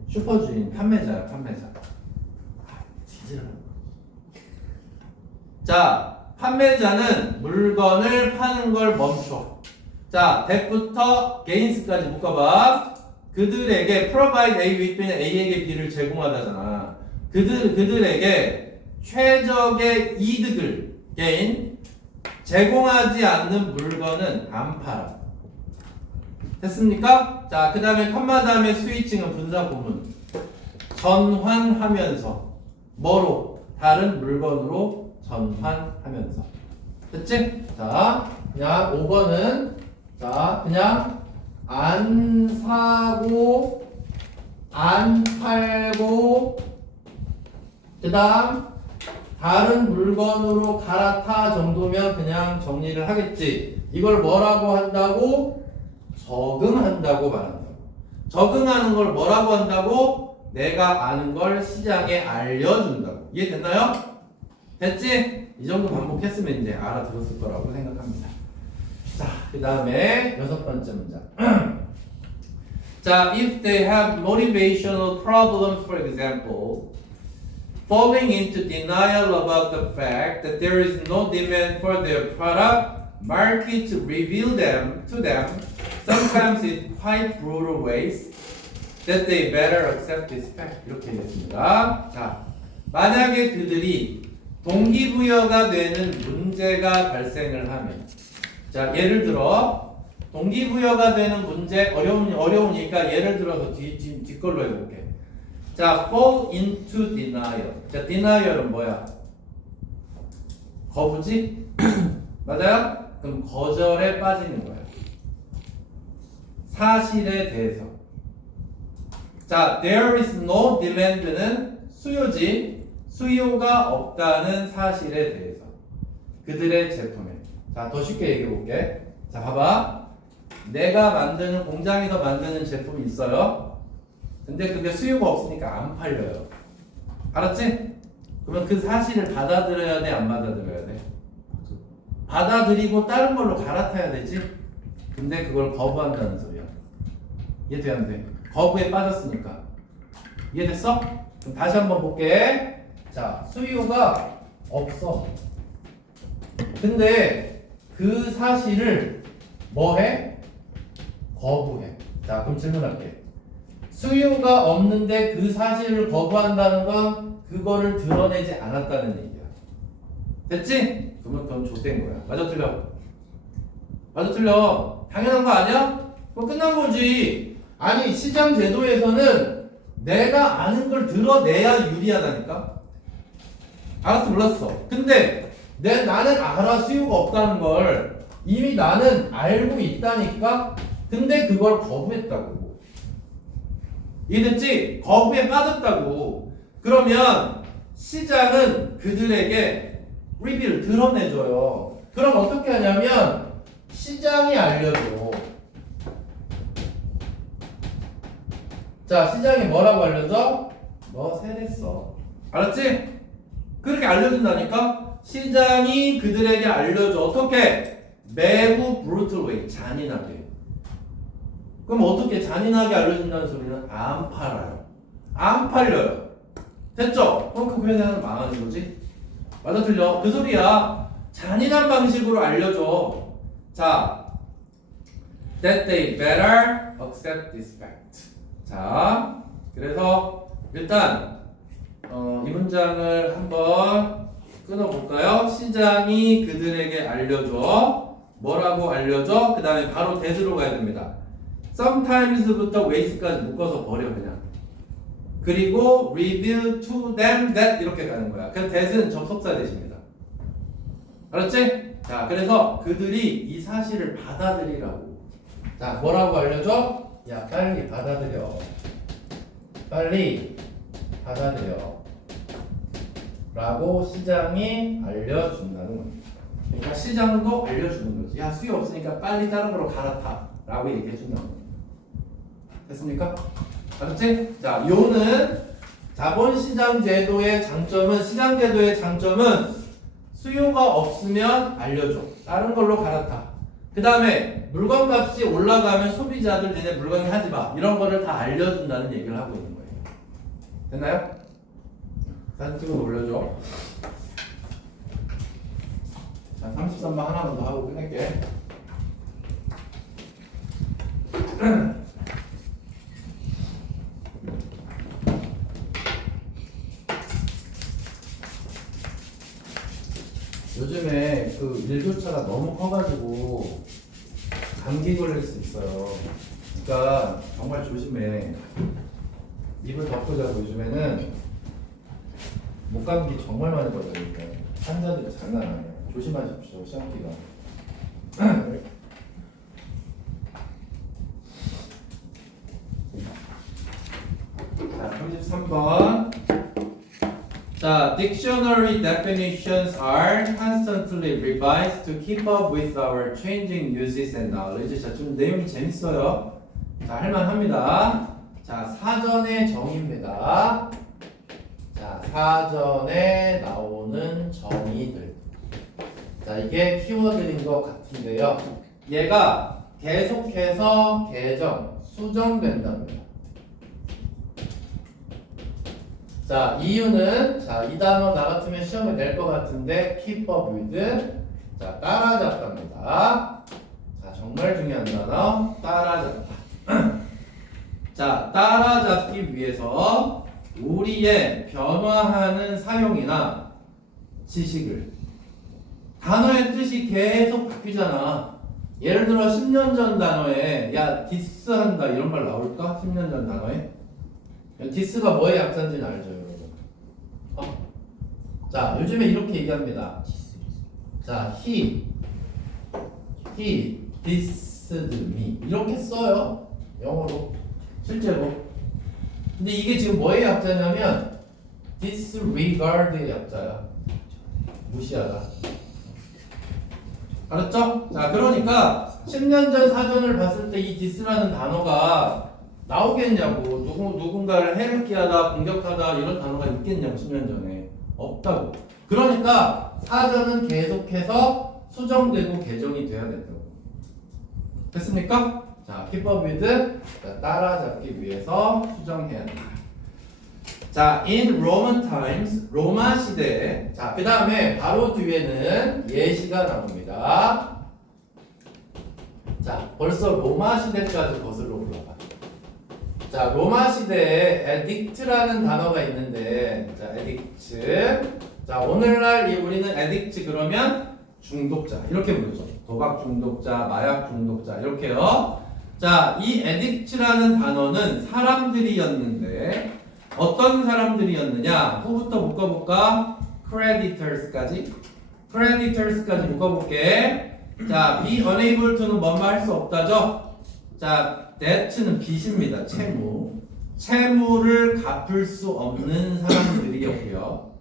슈퍼주인, 판매자야, 판매자. 자, 판매자는 물건을 파는 걸 멈춰. 자, that부터 gains까지 묶어봐. 그들에게 provide A with B는 A에게 B를 제공하다잖아. 그들에게 최적의 이득을 gain 제공하지 않는 물건은 안 팔아. 됐습니까? 자, 그 다음에 컴마 다음에 스위칭은 분사 구문. 전환하면서 뭐로? 다른 물건으로 전환하면서. 됐지? 자, 그냥 5번은 자, 그냥 안 사고 안 팔고 그 다음 다른 물건으로 갈아타 정도면 그냥 정리를 하겠지. 이걸 뭐라고 한다고? 적응한다고 말한다고. 적응하는 걸 뭐라고 한다고? 내가 아는 걸 시장에 알려준다고. 이해됐나요? 됐지? 이 정도 반복했으면 이제 알아들었을 거라고 생각합니다. 자, 그 다음에 6번째 문장. 자, if they have motivational problems, for example, falling into denial about the fact that there is no demand for their product, markets reveal them to them, sometimes in quite brutal ways, that they better accept this fact. 이렇게 되겠습니다. 자, 만약에 그들이 동기부여가 되는 문제가 발생을 하면, 자, 예를 들어 동기부여가 되는 문제 어려우니까 예를 들어서 뒷걸로 해볼게. 자, fall into denial. 자, denial은 뭐야? 거부지? 맞아요? 그럼 거절에 빠지는 거야. 사실에 대해서. 자, there is no demand는 수요지. 수요가 없다는 사실에 대해서. 그들의 제품에. 자, 더 쉽게 얘기해 볼게. 자, 봐봐. 내가 만드는 공장에서 만드는 제품이 있어요. 근데 그게 수요가 없으니까 안 팔려요. 알았지? 그러면 그 사실을 받아들여야 돼, 안 받아들여야 돼? 받아들이고 다른 걸로 갈아타야 되지? 근데 그걸 거부한다는 소리야. 이해돼, 안 돼? 거부에 빠졌으니까. 이해됐어? 그럼 다시 한번 볼게. 자, 수요가 없어. 근데 그 사실을 뭐 해? 거부해. 자, 그럼 질문할게. 수요가 없는데 그 사실을 거부한다는 건 그거를 드러내지 않았다는 얘기야. 됐지? 그러면 그건 좆된 거야. 맞아, 틀려? 맞아, 틀려? 당연한 거 아니야? 그럼 끝난 거지. 아니, 시장 제도에서는 내가 아는 걸 드러내야 유리하다니까? 알았어, 몰랐어. 근데 나는 알아, 수요가 없다는 걸. 이미 나는 알고 있다니까? 근데 그걸 거부했다고. 이해됐지? 거부에 빠졌다고. 그러면 시장은 그들에게 리뷰를 드러내줘요. 그럼 어떻게 하냐면 시장이 알려줘. 자, 시장이 뭐라고 알려줘? 너 세댔어. 알았지? 그렇게 알려준다니까? 시장이 그들에게 알려줘. 어떻게? 매우 brutal way. 잔인하게. 그럼 어떻게 잔인하게 알려준다는 소리는 안 팔아요. 안 팔려요. 됐죠? 그럼 그 회사는 망하는 거지? 맞아, 틀려? 그 소리야. 잔인한 방식으로 알려줘. 자, that they better accept this fact. 자, 그래서 일단 이 문장을 한번 끊어볼까요? 시장이 그들에게 알려줘. 뭐라고 알려줘? 그 다음에 바로 대수로 가야 됩니다. sometimes부터 ways까지 묶어서 버려 그냥. 그리고 reveal to them that 이렇게 가는 거야. 그 that은 접속사 대신입니다. 알았지? 자, 그래서 그들이 이 사실을 받아들이라고. 자, 뭐라고 알려줘? 야, 빨리 받아들여. 빨리 받아들여. 라고 시장이 알려준다는 거야. 그러니까 시장도 알려주는 거지. 야, 수요 없으니까 빨리 다른 거로 갈아타. 라고 얘기해준다는 거야. 됐습니까? 알았지? 자, 요는 자본시장 제도의 장점은, 시장 제도의 장점은 수요가 없으면 알려줘. 다른 걸로 갈아타. 그 다음에 물건값이 올라가면 소비자들 니네 물건 하지 마. 이런 거를 다 알려준다는 얘기를 하고 있는 거예요. 됐나요? 사진 찍어 올려줘. 자, 33번 하나만 더 하고 끝낼게. 요즘에 그 일교차가 너무 커가지고 감기 걸릴 수 있어요. 그러니까 정말 조심해. 입을 덮고 자고 요즘에는 목감기 정말 많이 걸리니까 환자들이 장난 아니에요. 조심하십시오. 시험 기간. 자, 33번. 자, 자, dictionary definitions are constantly revised to keep up with our changing uses and knowledge. 자, 좀 내용이 재밌어요. 자, 할만합니다. 자, 사전의 정의입니다. 자, 사전에 나오는 정의들. 자, 이게 키워드인 것 같은데요. 얘가 계속해서 개정, 수정된답니다. 자, 이유는, 자, 이 단어 나 같으면 시험에 낼 것 같은데, keep up with, 자, 따라잡답니다. 자, 정말 중요한 단어, 따라잡다. 자, 따라잡기 위해서 우리의 변화하는 사용이나 지식을, 단어의 뜻이 계속 바뀌잖아. 예를 들어 10년 전 단어에 야 디스한다 이런 말 나올까? 10년 전 단어에 디스가 뭐의 약자인지는 알죠 여러분? 자, 요즘에 이렇게 얘기합니다. 자, he dissed me 이렇게 써요 영어로 실제로. 근데 이게 지금 뭐의 약자냐면 disregard의 약자야. 무시하다. 알았죠? 자, 그러니까 10년 전 사전을 봤을 때 이 디스라는 단어가 나오겠냐고. 누군가를 해롭게하다, 공격하다 이런 단어가 있겠냐고. 10년 전에 없다고. 그러니까 사전은 계속해서 수정되고 개정이 돼야 된다고. 됐습니까? 자, keep up with, 따라잡기 위해서 수정해야 된다. 자, in Roman times, 로마 시대. 자, 그 다음에 바로 뒤에는 예시가 나옵니다. 자, 벌써 로마 시대까지 거슬러 올라가. 자, 로마 시대에 edict라는 단어가 있는데, 자, edict. 자, 오늘날 우리는 edict 그러면 중독자 이렇게 부르죠. 도박 중독자, 마약 중독자 이렇게요. 자, 이 edict라는 단어는 사람들이었는데 어떤 사람들이었느냐? 후부터 묶어볼까? creditors까지 묶어볼게. 자, be unable to는 뭐뭐 할 수 없다죠? 자, debt는 빚입니다. 채무를 갚을 수 없는 사람들이었고요.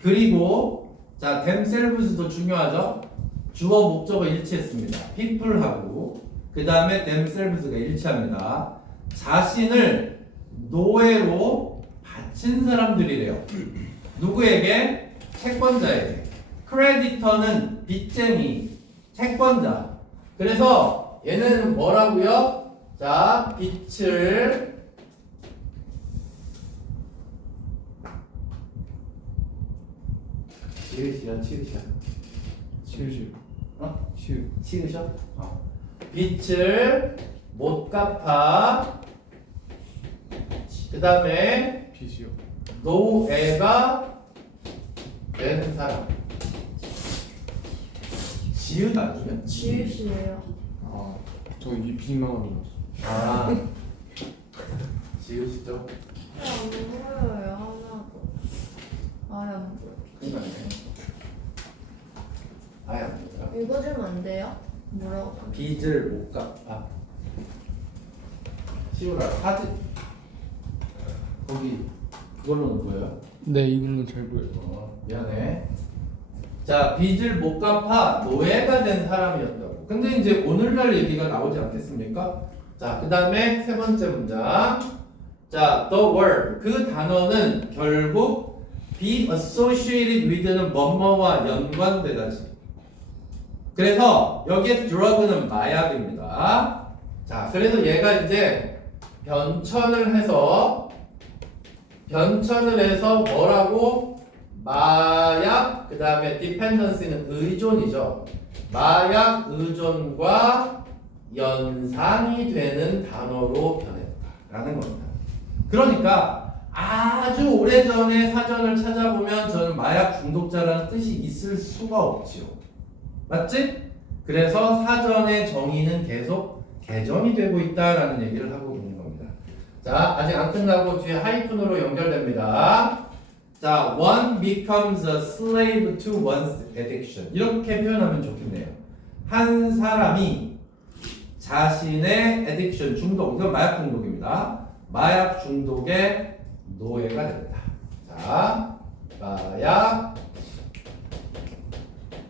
그리고 자, themselves도 중요하죠? 주어 목적어 일치했습니다. people하고 그 다음에 themselves가 일치합니다. 자신을 노예로 바친 사람들이래요. 누구에게? 채권자에게. 크레디터는 빚쟁이, 채권자. 그래서 얘는 뭐라고요? 자, 빚을 치으시오. 치우시. 어? 치우. 치으셔? 빚을 못 갚아. 그 다음에 빚이요. 노예가 된 사람. 지읒 아니면? 지읒이에요. 아, 저 이 빚만 하는 거. 아, 지읒이죠? 안 보여요 하나도. 아예 안 보여. 그러니까 아예 안 되더라. 읽어주면 안 돼요? 뭐라고? 빚을 못 갚아. 시우라 사진 거기 그걸로는 보여요? 네, 이거는 잘 보여요. 미안해. 자, 빚을 못 갚아 노예가 된 사람이었다고. 근데 이제 오늘날 얘기가 나오지 않겠습니까? 자, 그 다음에 세 번째 문장. 자, the word. 그 단어는 결국 be associated with는 뭐뭐와 연관되다지. 그래서 여기에 drug는 마약입니다. 자, 그래서 얘가 이제 변천을 해서 뭐라고? 마약, 그 다음에 dependency는 의존이죠. 마약 의존과 연상이 되는 단어로 변했다라는 겁니다. 그러니까 아주 오래전에 사전을 찾아보면 저는 마약 중독자라는 뜻이 있을 수가 없지요. 맞지? 그래서 사전의 정의는 계속 개정이 되고 있다라는 얘기를 하고 있는 겁니다. 자, 아직 안 끝나고 뒤에 하이픈으로 연결됩니다. 자, one becomes a slave to one's addiction. 이렇게 표현하면 좋겠네요. 한 사람이 자신의 addiction, 중독, 이건 마약 중독입니다. 마약 중독의 노예가 된다. 자, 마약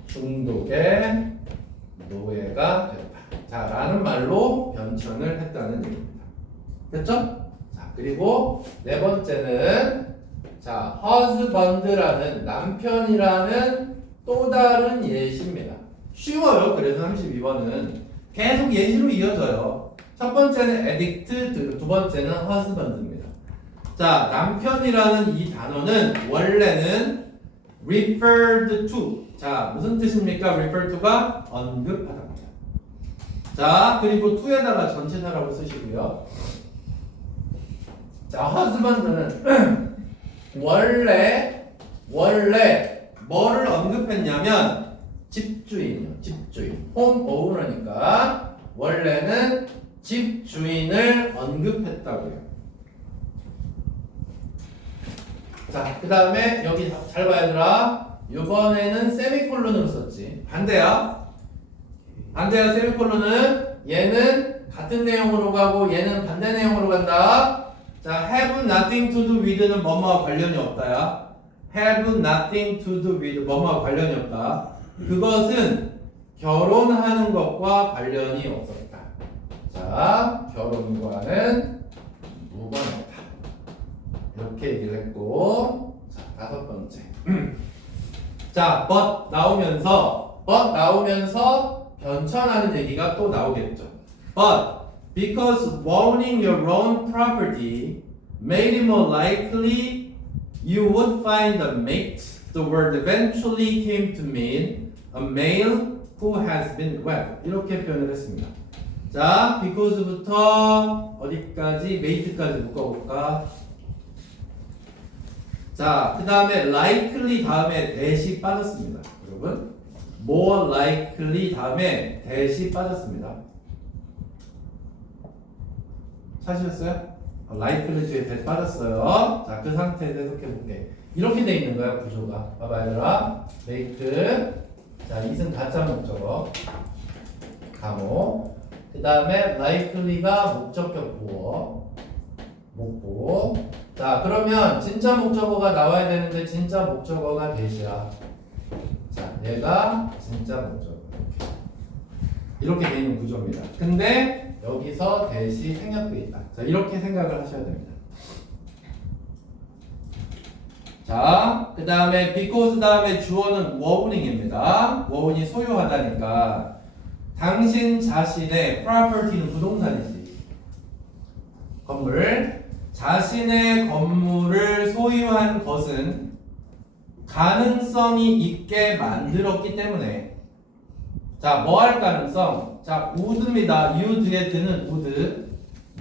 중독의 노예가 됐다. 자, 라는 말로 변천을 했다는 얘기입니다. 됐죠? 자, 그리고 네 번째는 자, husband라는 남편이라는 또 다른 예시입니다. 쉬워요. 그래서 32번은 계속 예시로 이어져요. 첫 번째는 addict, 두 번째는 husband입니다. 자, 남편이라는 이 단어는 원래는 referred to. 자, 무슨 뜻입니까? refer to가 언급하다. 자, 그리고 to에다가 전체사라고 쓰시고요. 자, husband는 원래 뭐를 언급했냐면 집주인이요. 집주인. 홈 오너니까 원래는 집주인을 언급했다고요. 자, 그 다음에 여기 잘 봐야 되라. 이번에는 세미콜론으로 썼지. 반대야. 세미콜론은 얘는 같은 내용으로 가고 얘는 반대 내용으로 간다. 자, have nothing to do with는 뭐뭐와 관련이 없다야. have nothing to do with 뭐뭐와 관련이 없다. 그것은 결혼하는 것과 관련이 없었다. 자, 결혼과는 무관하다. 이렇게 얘기를 했고, 자, 다섯 번째. 자, but 나오면서 변천하는 얘기가 또 나오겠죠. But because owning your own property made it more likely you would find a mate, the word eventually came to mean a male who has been wed. 이렇게 표현을 했습니다. 자, because부터 어디까지? mate까지 묶어볼까? 자, 그 다음에 likely 다음에 that이 빠졌습니다. 여러분, more likely 다음에 that이 빠졌습니다. 찾으셨어요? likely 뒤에 that 빠졌어요. 자, 그 상태에서 해석해볼게. 이렇게 돼 있는 거야, 구조가. 봐봐, 얘들아. make. 자, 이승 가짜 목적어. 감호. 그 다음에 likely가 목적격 보어. 목보. 자, 그러면 진짜 목적어가 나와야 되는데 진짜 목적어가 that이야. 자, 얘가 진짜 목적어. 이렇게 돼 있는 구조입니다. 근데 여기서 that이 생략돼 있다. 자, 이렇게 생각을 하셔야 됩니다. 자, 그 다음에 because 다음에 주어는 워우닝입니다. 워우닝이 소유하다니까 당신 자신의 property는 부동산이지. 건물. 자신의 건물을 소유한 것은 가능성이 있게 만들었기 때문에 자, 뭐 할 가능성? 자, would입니다. you 뒤에 드는 would.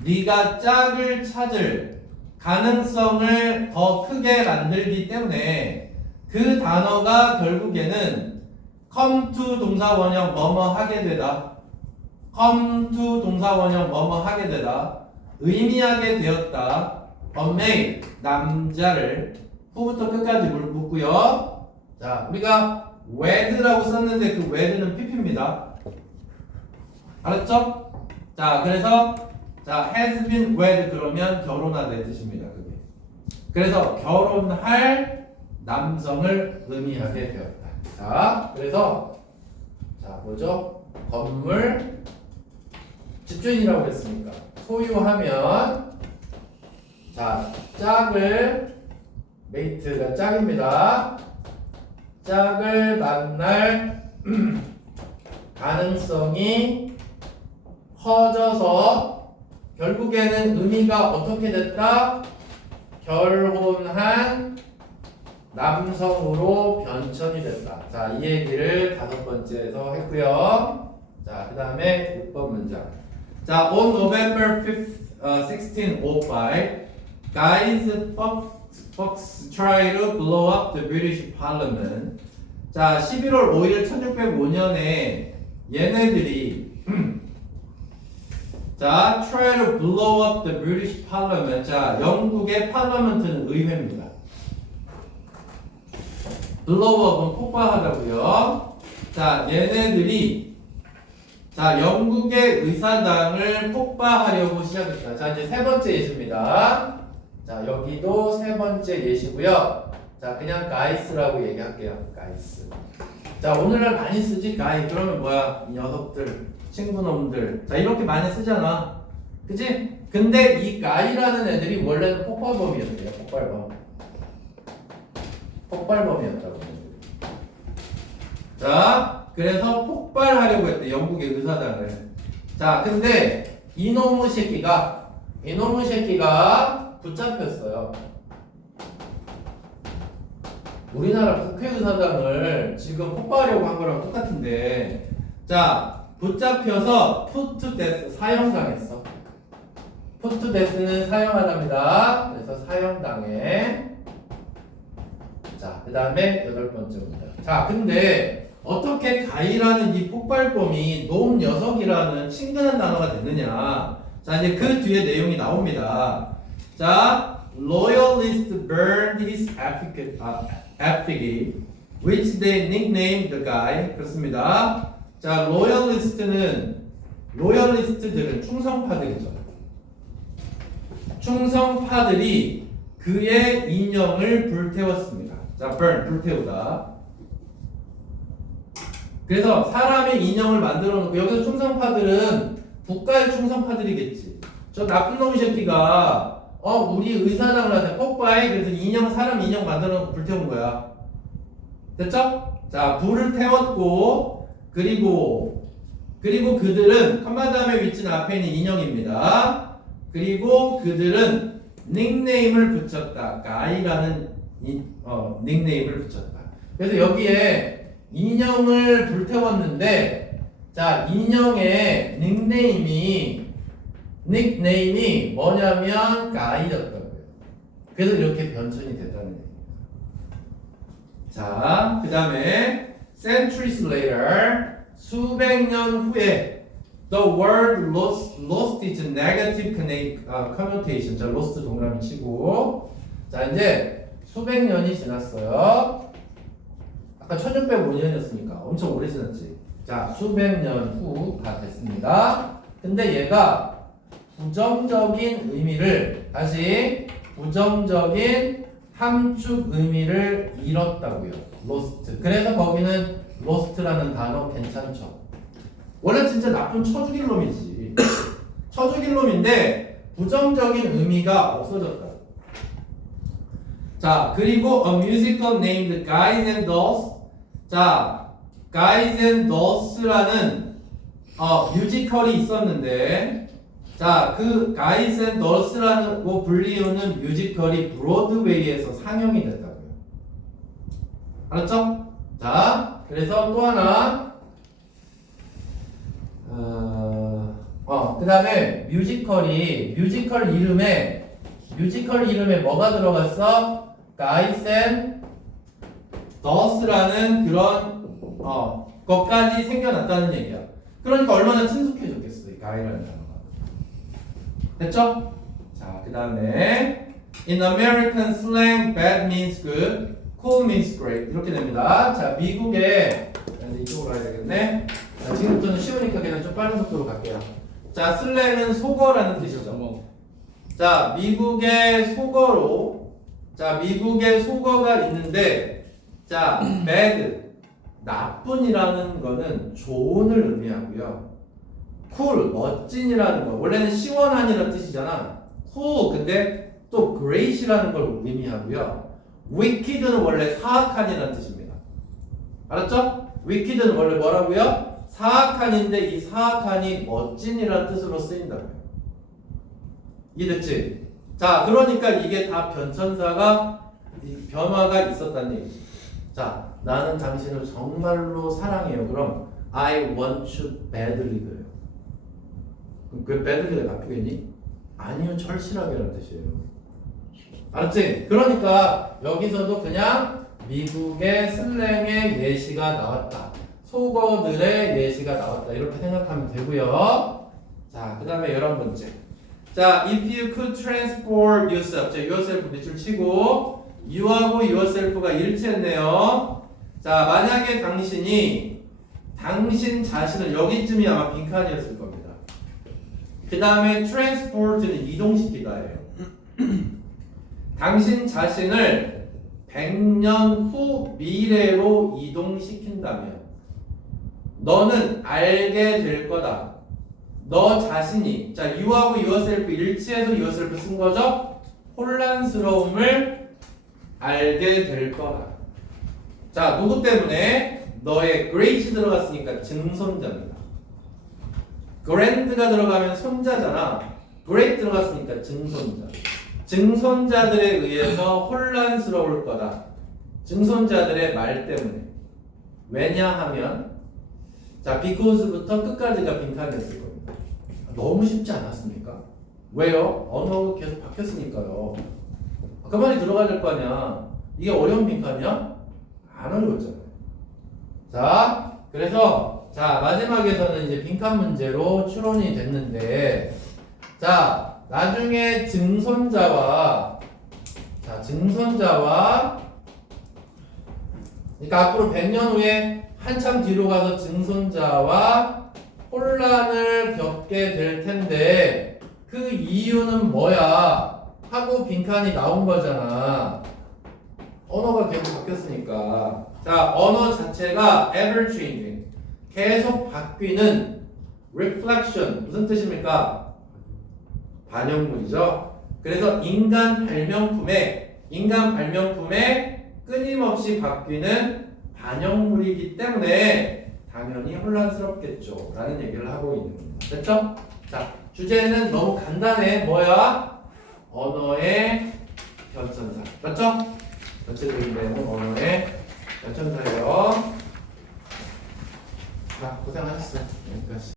네가 짝을 찾을 가능성을 더 크게 만들기 때문에 그 단어가 결국에는 come to 동사 원형 뭐뭐 하게 되다. come to 동사 원형 뭐뭐 하게 되다. 의미하게 되었다. a male 남자를 후부터 끝까지 묶고요. 자, 우리가 wed라고 썼는데 그 wed는 pp입니다. 알았죠? 자, 그래서 자, has been wed 그러면 결혼하다의 뜻입니다. 그게. 그래서 결혼할 남성을 의미하게 되었다. 자, 그래서 자, 뭐죠? 건물 집주인이라고 했으니까 소유하면 자, 짝을 메이트가 짝입니다. 짝을 만날 가능성이 커져서 결국에는 의미가 어떻게 됐다? 결혼한 남성으로 변천이 됐다. 자, 이 얘기를 다섯 번째에서 했고요. 자, 그 다음에 6번 문장. 자, on November 5th, 1605, guys Fox try to blow up the British Parliament. 자, 11월 5일 1605년에 얘네들이 자, try to blow up the British Parliament. 자, 영국의 파르먼트는 의회입니다. blow up은 폭파하다고요. 자, 얘네들이 자, 영국의 의사당을 폭파하려고 시작했다. 자, 이제 세 번째 예시입니다. 자, 여기도 세 번째 예시고요. 자, 그냥 guys라고 얘기할게요. guys. 자, 오늘날 많이 쓰지 guy. 그러면 뭐야? 이 녀석들, 친구놈들. 자, 이렇게 많이 쓰잖아. 그치? 근데 이 guy라는 애들이 원래는 폭발범이었대요. 폭발범. 폭발범이었다고. 자, 그래서 폭발하려고 했대. 영국의 의사당을. 자, 근데 이놈의 새끼가 붙잡혔어요. 우리나라 국회의사당을 지금 폭파하려고 한 거랑 똑같은데, 자, 붙잡혀서 put to death 사형당했어. put to death는 사형하답니다. 그래서 사형당해. 자, 그 다음에 8번째 문제. 자, 근데 어떻게 가이라는 이 폭발범이 놈 녀석이라는 친근한 단어가 됐느냐? 자, 이제 그 뒤에 내용이 나옵니다. 자, loyalist burned his effigy, which they nicknamed the guy. 그렇습니다. 자, 로열리스트들은 충성파들이죠. 충성파들이 그의 인형을 불태웠습니다. 자, burn, 불태우다. 그래서 사람의 인형을 만들어 놓고, 여기서 충성파들은 국가의 충성파들이겠지. 저 나쁜 놈의 새끼가 우리 의사당을 하자 폭파해. 그래서 사람 인형 만들어 놓고 불태운 거야. 됐죠? 자, 불을 태웠고, 그리고 그들은 컴마 다음에 위치는 앞에 있는 인형입니다. 그리고 그들은 닉네임을 붙였다. 가이라는 닉네임을 붙였다. 그래서 여기에 인형을 불태웠는데, 자, 인형의 닉네임이 뭐냐면 가이였다고요. 그래서 이렇게 변천이 됐다는 얘기예요. 자, 그 다음에 centuries later, 수백 년 후에 the word lost its negative connotation. 자, lost 동그라미 치고, 자, 이제 수백 년이 지났어요. 아까 1605년이었으니까 엄청 오래 지났지. 자, 수백 년 후가 됐습니다. 근데 얘가 부정적인 함축 의미를 잃었다고요. lost. 그래서 거기는 lost라는 단어 괜찮죠. 원래 진짜 나쁜 처죽일 놈이지. 처죽일 놈인데 부정적인 의미가 없어졌다. 자, 그리고 a musical named Guys and Dolls. 자, Guys and Dolls라는 뮤지컬이 있었는데, 자, 그 Guys and Dolls라고 불리우는 뮤지컬이 브로드웨이에서 상영이 됐다고요. 알았죠? 자, 그래서 또 하나, 그 다음에 뮤지컬 이름에 뭐가 들어갔어? Guys and Dolls라는 그런 것까지 생겨났다는 얘기야. 그러니까 얼마나 친숙해졌겠어, 이 가이라는 단어가. 됐죠? 자, 그 다음에 In American slang, bad means good, cool means great. 이렇게 됩니다. 자, 미국의 이쪽으로 가야 되겠네. 자, 지금부터는 쉬우니까 그냥 좀 빠른 속도로 갈게요. 자, 슬랭은 속어라는 뜻이죠. 자, 미국의 속어가 있는데, 자, bad, 나쁜이라는 거는 좋은을 의미하고요. cool, 멋진이라는 거, 원래는 시원한이라는 뜻이잖아. cool, 근데 또 great이라는 걸 의미하고요. wicked는 원래 사악한이라는 뜻입니다. 알았죠? wicked는 원래 뭐라고요? 사악한인데 이 사악한이 멋진이라는 뜻으로 쓰인다고요. 이해됐지? 자, 그러니까 이게 다 변화가 있었다는 얘기지. 자, 나는 당신을 정말로 사랑해요. 그럼 I want you badly 그래요. 그럼 그 badly가 나쁘겠니? 아니요, 절실하게라는 뜻이에요. 알았지? 그러니까 여기서도 그냥 미국의 슬랭의 예시가 나왔다. 속어들의 예시가 나왔다. 이렇게 생각하면 되고요. 자, 그 다음에 11번째. 자, if you could transport yourself. 자, yourself 밑줄 치고 you하고 yourself가 일치했네요. 자, 만약에 당신 자신을 여기쯤이 아마 빈칸이었을 겁니다. 그 다음에 transport는 이동시키다예요. 당신 자신을 100년 후 미래로 이동시킨다면 너는 알게 될 거다. 너 자신이 자 you하고 yourself 일치해서 yourself 쓴 거죠? 혼란스러움을 알게 될 거다. 자 누구 때문에? 너의 great 들어갔으니까 증손자입니다. grand가 들어가면 손자잖아. great 들어갔으니까 증손자. 증손자들에 의해서 혼란스러울 거다. 증손자들의 말 때문에. 왜냐하면 자 because부터 끝까지가 빈칸이었을 겁니다. 너무 쉽지 않았습니까? 왜요? 언어가 계속 바뀌었으니까요. 그 말이 들어가야 될 거 아니야. 이게 어려운 빈칸이야? 안 어려웠잖아요. 자, 그래서 자 마지막에서는 이제 빈칸 문제로 추론이 됐는데, 자 나중에 증손자와 그러니까 앞으로 100년 후에 한참 뒤로 가서 증손자와 혼란을 겪게 될 텐데 그 이유는 뭐야? 하고 빈칸이 나온 거잖아. 언어가 계속 바뀌었으니까. 자, 언어 자체가 ever changing, 계속 바뀌는 reflection, 무슨 뜻입니까? 반영물이죠. 그래서 인간 발명품에 끊임없이 바뀌는 반영물이기 때문에 당연히 혼란스럽겠죠 라는 얘기를 하고 있는 겁니다. 됐죠? 자, 주제는 너무 간단해. 뭐야? 언어의 결정사. 맞죠? 전체적인 내용은 언어의 결정사예요.